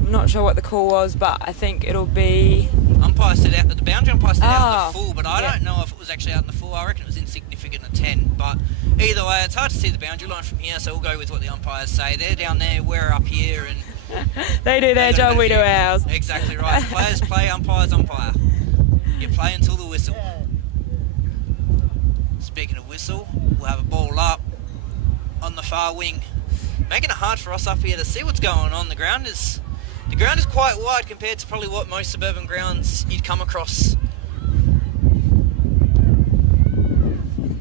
I'm not sure what the call was, but I think it'll be... Umpire said out, the boundary umpire said out in the full, but I don't know if it was actually out in the full. I reckon it was insignificant, a 10, but either way, it's hard to see the boundary line from here, so we'll go with what the umpires say. They're down there, we're up here, and... They do their job, we do ours. Exactly right. Players play, umpires umpire. You play until the whistle. Speaking of whistle, we'll have a ball up on the far wing. Making it hard for us up here to see what's going on. The ground is quite wide compared to probably what most suburban grounds you'd come across.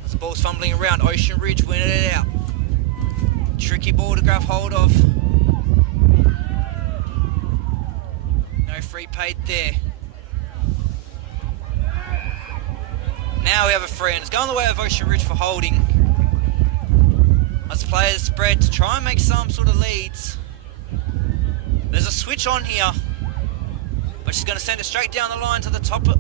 As the ball's fumbling around, Ocean Ridge winning it out. Tricky ball to grab hold of. No free paid there. Now we have a free, and it's going the way of Ocean Ridge for holding. As the players spread to try and make some sort of leads. There's a switch on here, but she's going to send it straight down the line to the top of,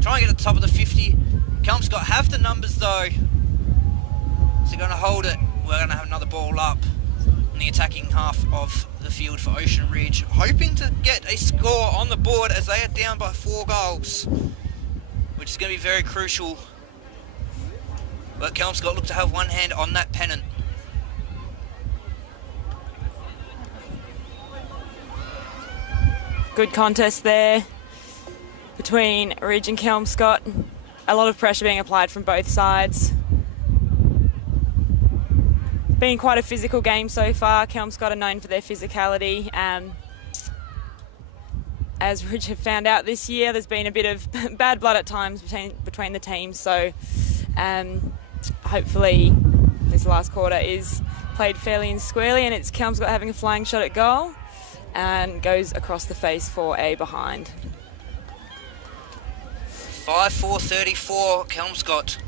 try and get to the top of the 50. Kelmscott have the numbers though, so they're going to hold it. We're going to have another ball up in the attacking half of the field for Ocean Ridge, hoping to get a score on the board as they are down by 4 goals, which is going to be very crucial. But Kelmscott look to have one hand on that pennant. Good contest there between Ridge and Kelmscott. A lot of pressure being applied from both sides. Been quite a physical game so far. Kelmscott are known for their physicality. As Ridge have found out this year, there's been a bit of bad blood at times between the teams. So hopefully this last quarter is played fairly and squarely, and it's Kelmscott having a flying shot at goal. and goes across the face for a behind. 5-4-34 Kelmscott.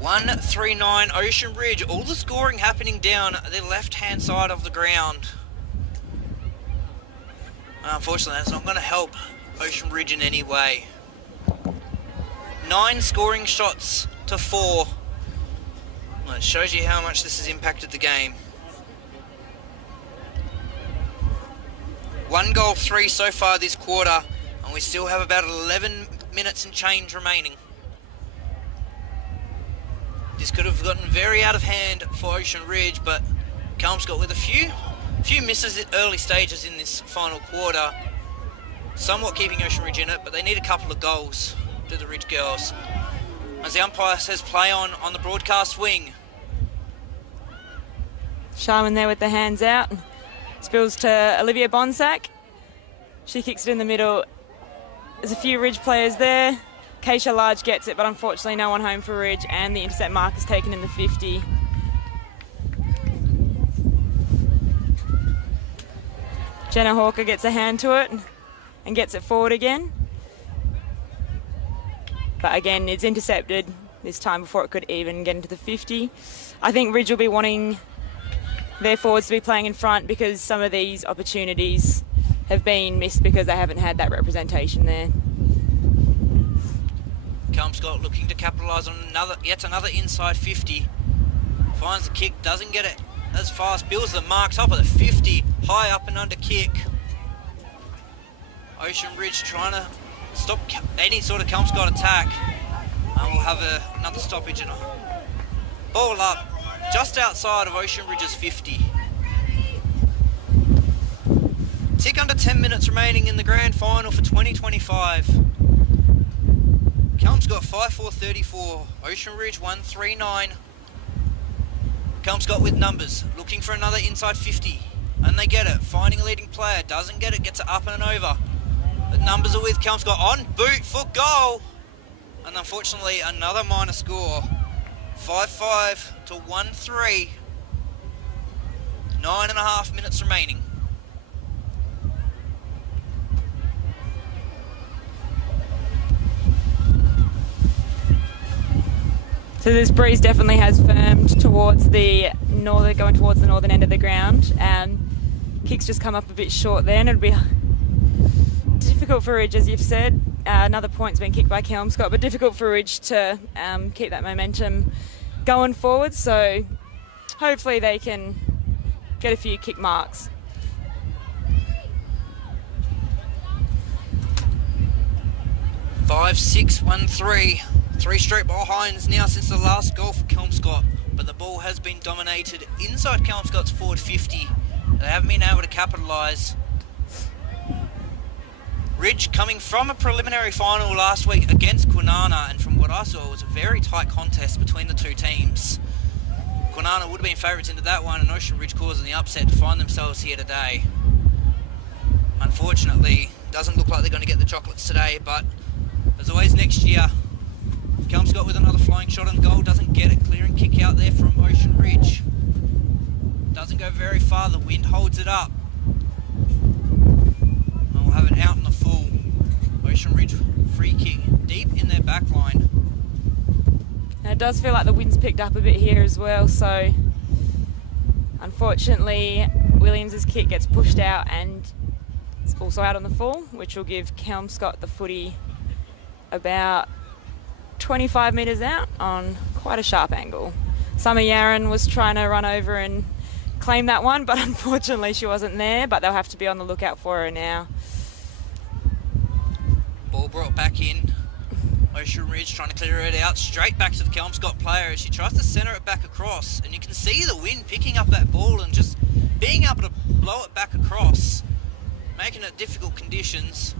1-3-9 Ocean Ridge. All the scoring happening down the left-hand side of the ground. Unfortunately, that's not going to help Ocean Ridge in any way. 9 scoring shots to 4. Well, it shows you how much this has impacted the game. 1 goal, 3 so far this quarter, and we still have about 11 minutes and change remaining. This could have gotten very out of hand for Ocean Ridge, but Kelmscott with a few misses at early stages in this final quarter, somewhat keeping Ocean Ridge in it, but they need a couple of goals, do the Ridge girls. As the umpire says play on the broadcast wing. Sharman there with the hands out. Spills to Olivia Bonsack. She kicks it in the middle. There's a few Ridge players there. Keisha Large gets it, but unfortunately no one home for Ridge, and the intercept mark is taken in the 50. Jenna Hawker gets a hand to it and gets it forward again. But again, it's intercepted this time before it could even get into the 50. I think Ridge will be wanting their forwards to be playing in front because some of these opportunities have been missed because they haven't had that representation there. Kelmscott looking to capitalise on yet another inside 50. Finds the kick, doesn't get it as fast. Bills the mark, top of the 50, high up and under kick. Ocean Ridge trying to stop any sort of Kelmscott attack. And we'll have another stoppage and a ball up just outside of Ocean Ridge's 50. Tick under 10 minutes remaining in the grand final for 2025. Kelmscott 5-4-34, Ocean Ridge 1-3-9. Kelmscott with numbers, looking for another inside 50, and they get it. Finding a leading player, doesn't get it, gets it up and over. The numbers are with Kelmscott on boot for goal, and unfortunately another minor score. 5-5 to 1-3. 9.5 minutes remaining. So this breeze definitely has firmed towards the going towards the northern end of the ground. Kicks just come up a bit short there, and it'll be difficult for Ridge, as you've said. Another point's been kicked by Kelmscott, but difficult for Ridge to keep that momentum going forward. So hopefully they can get a few kick marks. Five, 6, 1, 3. 3 straight behinds now since the last goal for Kelmscott, but the ball has been dominated inside Kelmscott's forward 50. They haven't been able to capitalise. Ridge coming from a preliminary final last week against Kwinana, and from what I saw, it was a very tight contest between the two teams. Kwinana would have been favourites into that one, and Ocean Ridge causing the upset to find themselves here today. Unfortunately, doesn't look like they're going to get the chocolates today, but as always next year. Kelmscott with another flying shot on goal, doesn't get it, clearing kick out there from Ocean Ridge. Doesn't go very far, the wind holds it up. And we'll have it out in the full. Ocean Ridge free kick, deep in their back line. And it does feel like the wind's picked up a bit here as well, so unfortunately Williams' kick gets pushed out and it's also out on the full, which will give Kelmscott the footy about 25 metres out on quite a sharp angle. Summer Yaron was trying to run over and claim that one, but unfortunately she wasn't there, but they'll have to be on the lookout for her now. Ball brought back in. Ocean Ridge trying to clear it out, straight back to the Kelmscott player as she tries to centre it back across, and you can see the wind picking up that ball and just being able to blow it back across, making it difficult conditions.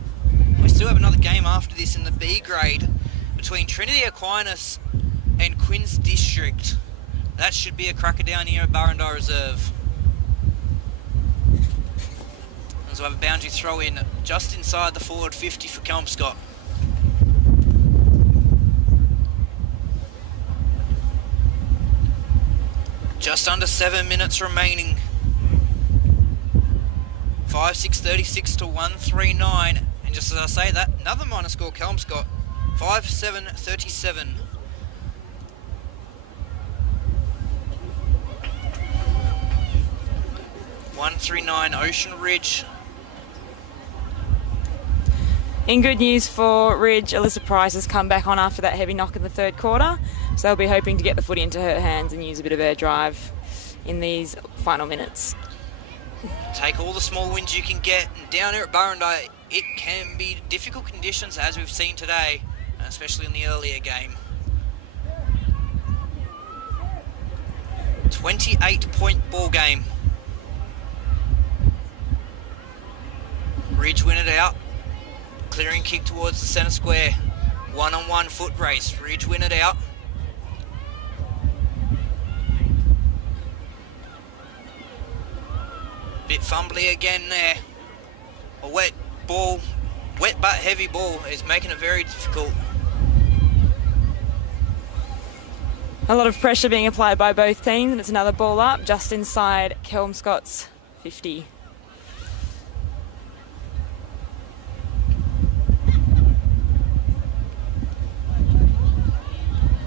We still have another game after this in the B grade between Trinity Aquinas and Quinns District. That should be a cracker down here at Barrendie Reserve. And so I have a boundary throw in just inside the forward 50 for Kelmscott. Just under 7 minutes remaining. 5-6-36 to 1-3-9. And just as I say that, another minor score, Kelmscott, 5-7-37. (1-3-9) Ocean Ridge. In good news for Ridge, Alyssa Price has come back on after that heavy knock in the third quarter, so they'll be hoping to get the footy into her hands and use a bit of air drive in these final minutes. Take all the small wins you can get, and down here at Burrendie it can be difficult conditions as we've seen today, especially in the earlier game. 28-point ball game. Ridge win it out. Clearing kick towards the centre square. One-on-one foot race. Ridge win it out. Bit fumbly again there. A wet ball, wet but heavy ball is making it very difficult. A lot of pressure being applied by both teams, and it's another ball up just inside Kelmscott's 50.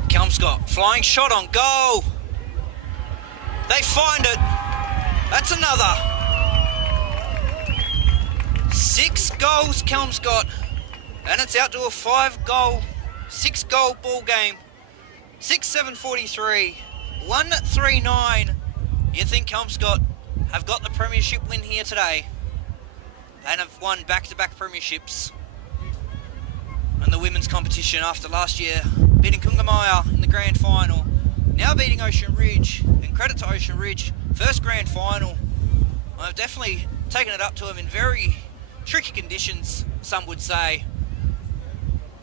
Kelmscott, flying shot on goal. They find it. That's another. 6 goals, Kelmscott. And it's out to a 5-goal, 6-goal ball game. 6-7-43, 1-3-9. You think Kelmscott have got the premiership win here today and have won back-to-back premierships in the women's competition after last year beating Kungamaya in the grand final, now beating Ocean Ridge, and credit to Ocean Ridge, first grand final. I've definitely taken it up to them in very tricky conditions, some would say.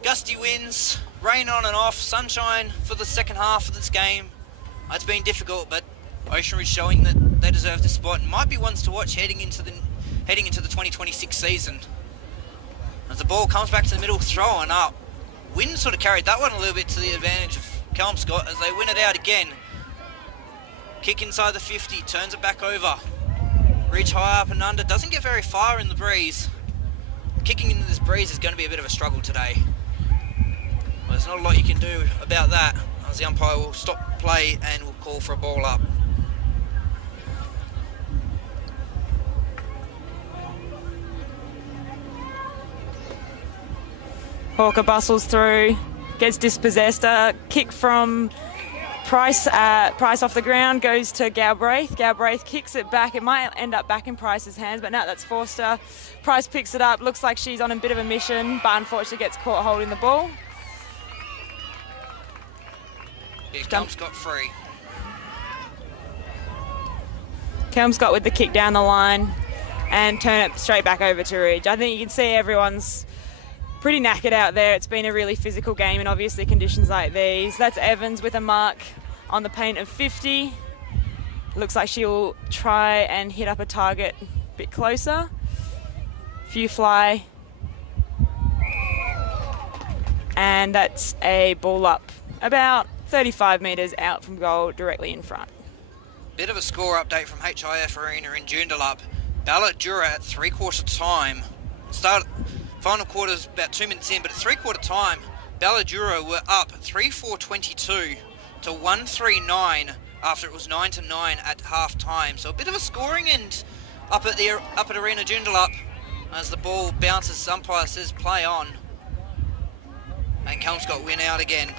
Gusty winds, rain on and off, sunshine for the second half of this game. It's been difficult, but Ocean Ridge showing that they deserve the spot and might be ones to watch heading into the 2026 season. As the ball comes back to the middle, throwing up. Wind sort of carried that one a little bit to the advantage of Kelmscott as they win it out again. Kick inside the 50, turns it back over. Ridge high up and under, doesn't get very far in the breeze. Kicking into this breeze is going to be a bit of a struggle today. Well, there's not a lot you can do about that, as the umpire will stop play and will call for a ball up. Hawker bustles through, gets dispossessed. A kick from Price. Price off the ground, goes to Galbraith. Galbraith kicks it back. It might end up back in Price's hands, but no, that's Forster. Price picks it up. Looks like she's on a bit of a mission, but unfortunately gets caught holding the ball. Yeah, Kelmscott free. Kelmscott with the kick down the line and turn it straight back over to Ridge. I think you can see everyone's pretty knackered out there. It's been a really physical game and obviously conditions like these. That's Evans with a mark on the paint of 50. Looks like she'll try and hit up a target a bit closer. Few fly. And that's a ball up about 35 metres out from goal, directly in front. Bit of a score update from HIF Arena in Joondalup. Ballard-Dura at 3/4 time. Final quarter's about 2 minutes in, but at 3/4 time, Ballard-Dura were up 3-4-22 to 1-3-9 after it was 9-9 at half time. So a bit of a scoring end up at Arena Joondalup as the ball bounces. Umpire says play on, and Kelmscott win out again.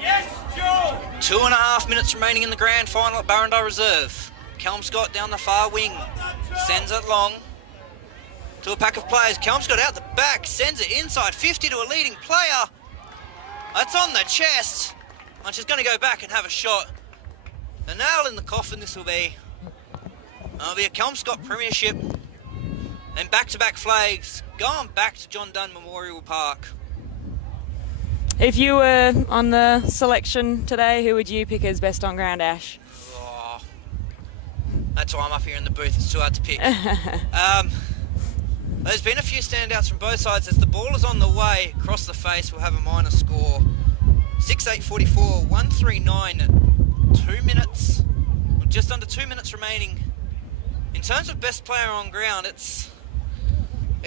Yes, Joe! 2.5 minutes remaining in the grand final at Burrendie Reserve. Kelmscott down the far wing, sends it long to a pack of players. Kelmscott out the back, sends it inside 50 to a leading player. That's on the chest, and she's going to go back and have a shot. The nail in the coffin this will be. It'll be a Kelmscott premiership and back-to-back flags going back to John Dunn Memorial Park. If you were on the selection today, who would you pick as best on ground, Ash? That's why I'm up here in the booth. It's too hard to pick. There's been a few standouts from both sides. As the ball is on the way across the face, we'll have a minor score. 6-8-44, 1-3-9 2 minutes, or just under 2 minutes remaining. In terms of best player on ground, it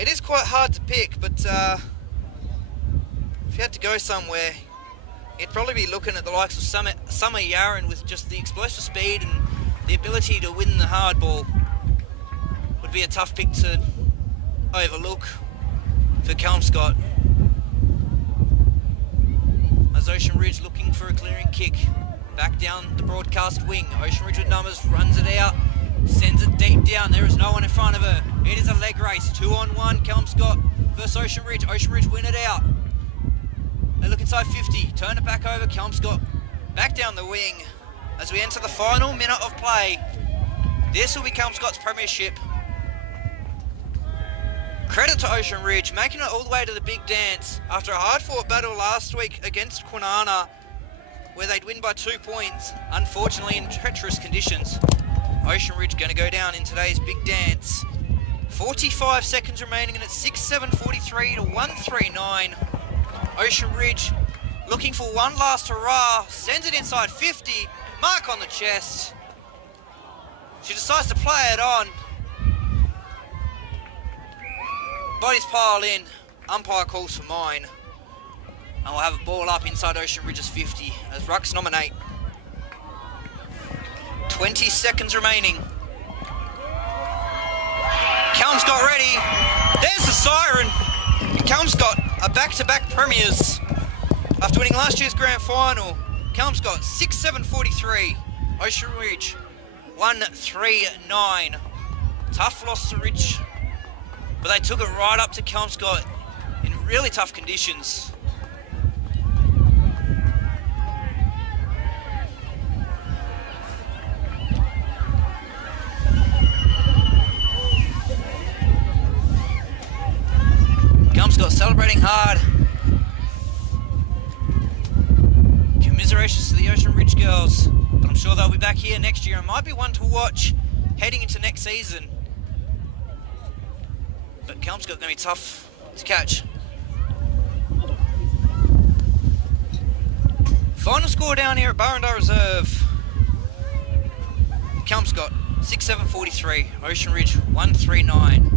is quite hard to pick, but if you had to go somewhere, you'd probably be looking at the likes of Summer Yaren with just the explosive speed and the ability to win the hard ball. Would be a tough pick to overlook for Kelmscott. As Ocean Ridge looking for a clearing kick. Back down the broadcast wing. Ocean Ridge with numbers, runs it out, sends it deep down. There is no one in front of her. It is a leg race, 2-on-1. Kelmscott versus Ocean Ridge. Ocean Ridge win it out. They look inside 50, turn it back over. Kelmscott back down the wing as we enter the final minute of play. This will be Kelmscott's premiership. Credit to Ocean Ridge, making it all the way to the big dance after a hard-fought battle last week against Kwinana, where they'd win by 2 points, unfortunately in treacherous conditions. Ocean Ridge going to go down in today's big dance. 45 seconds remaining, and it's 6-7-43 to 1-3-9. Ocean Ridge looking for one last hurrah, sends it inside 50, mark on the chest. She decides to play it on. Bodies pile in, umpire calls for mine. And we'll have a ball up inside Ocean Ridge's 50 as rucks nominate. 20 seconds remaining. Kelmscott ready. There's the siren. Kelmscott are back-to-back premiers after winning last year's grand final. Kelmscott 6-7-43. Ocean Ridge 1-3-9. Tough loss to Ridge, but they took it right up to Kelmscott in really tough conditions. Kelmscott celebrating hard. Commiserations to the Ocean Ridge girls, but I'm sure they'll be back here next year and might be one to watch heading into next season. But Kelmscott going to be tough to catch. Final score down here at Burrendale Reserve. Kelmscott 6-7-43, Ocean Ridge 1-3-9.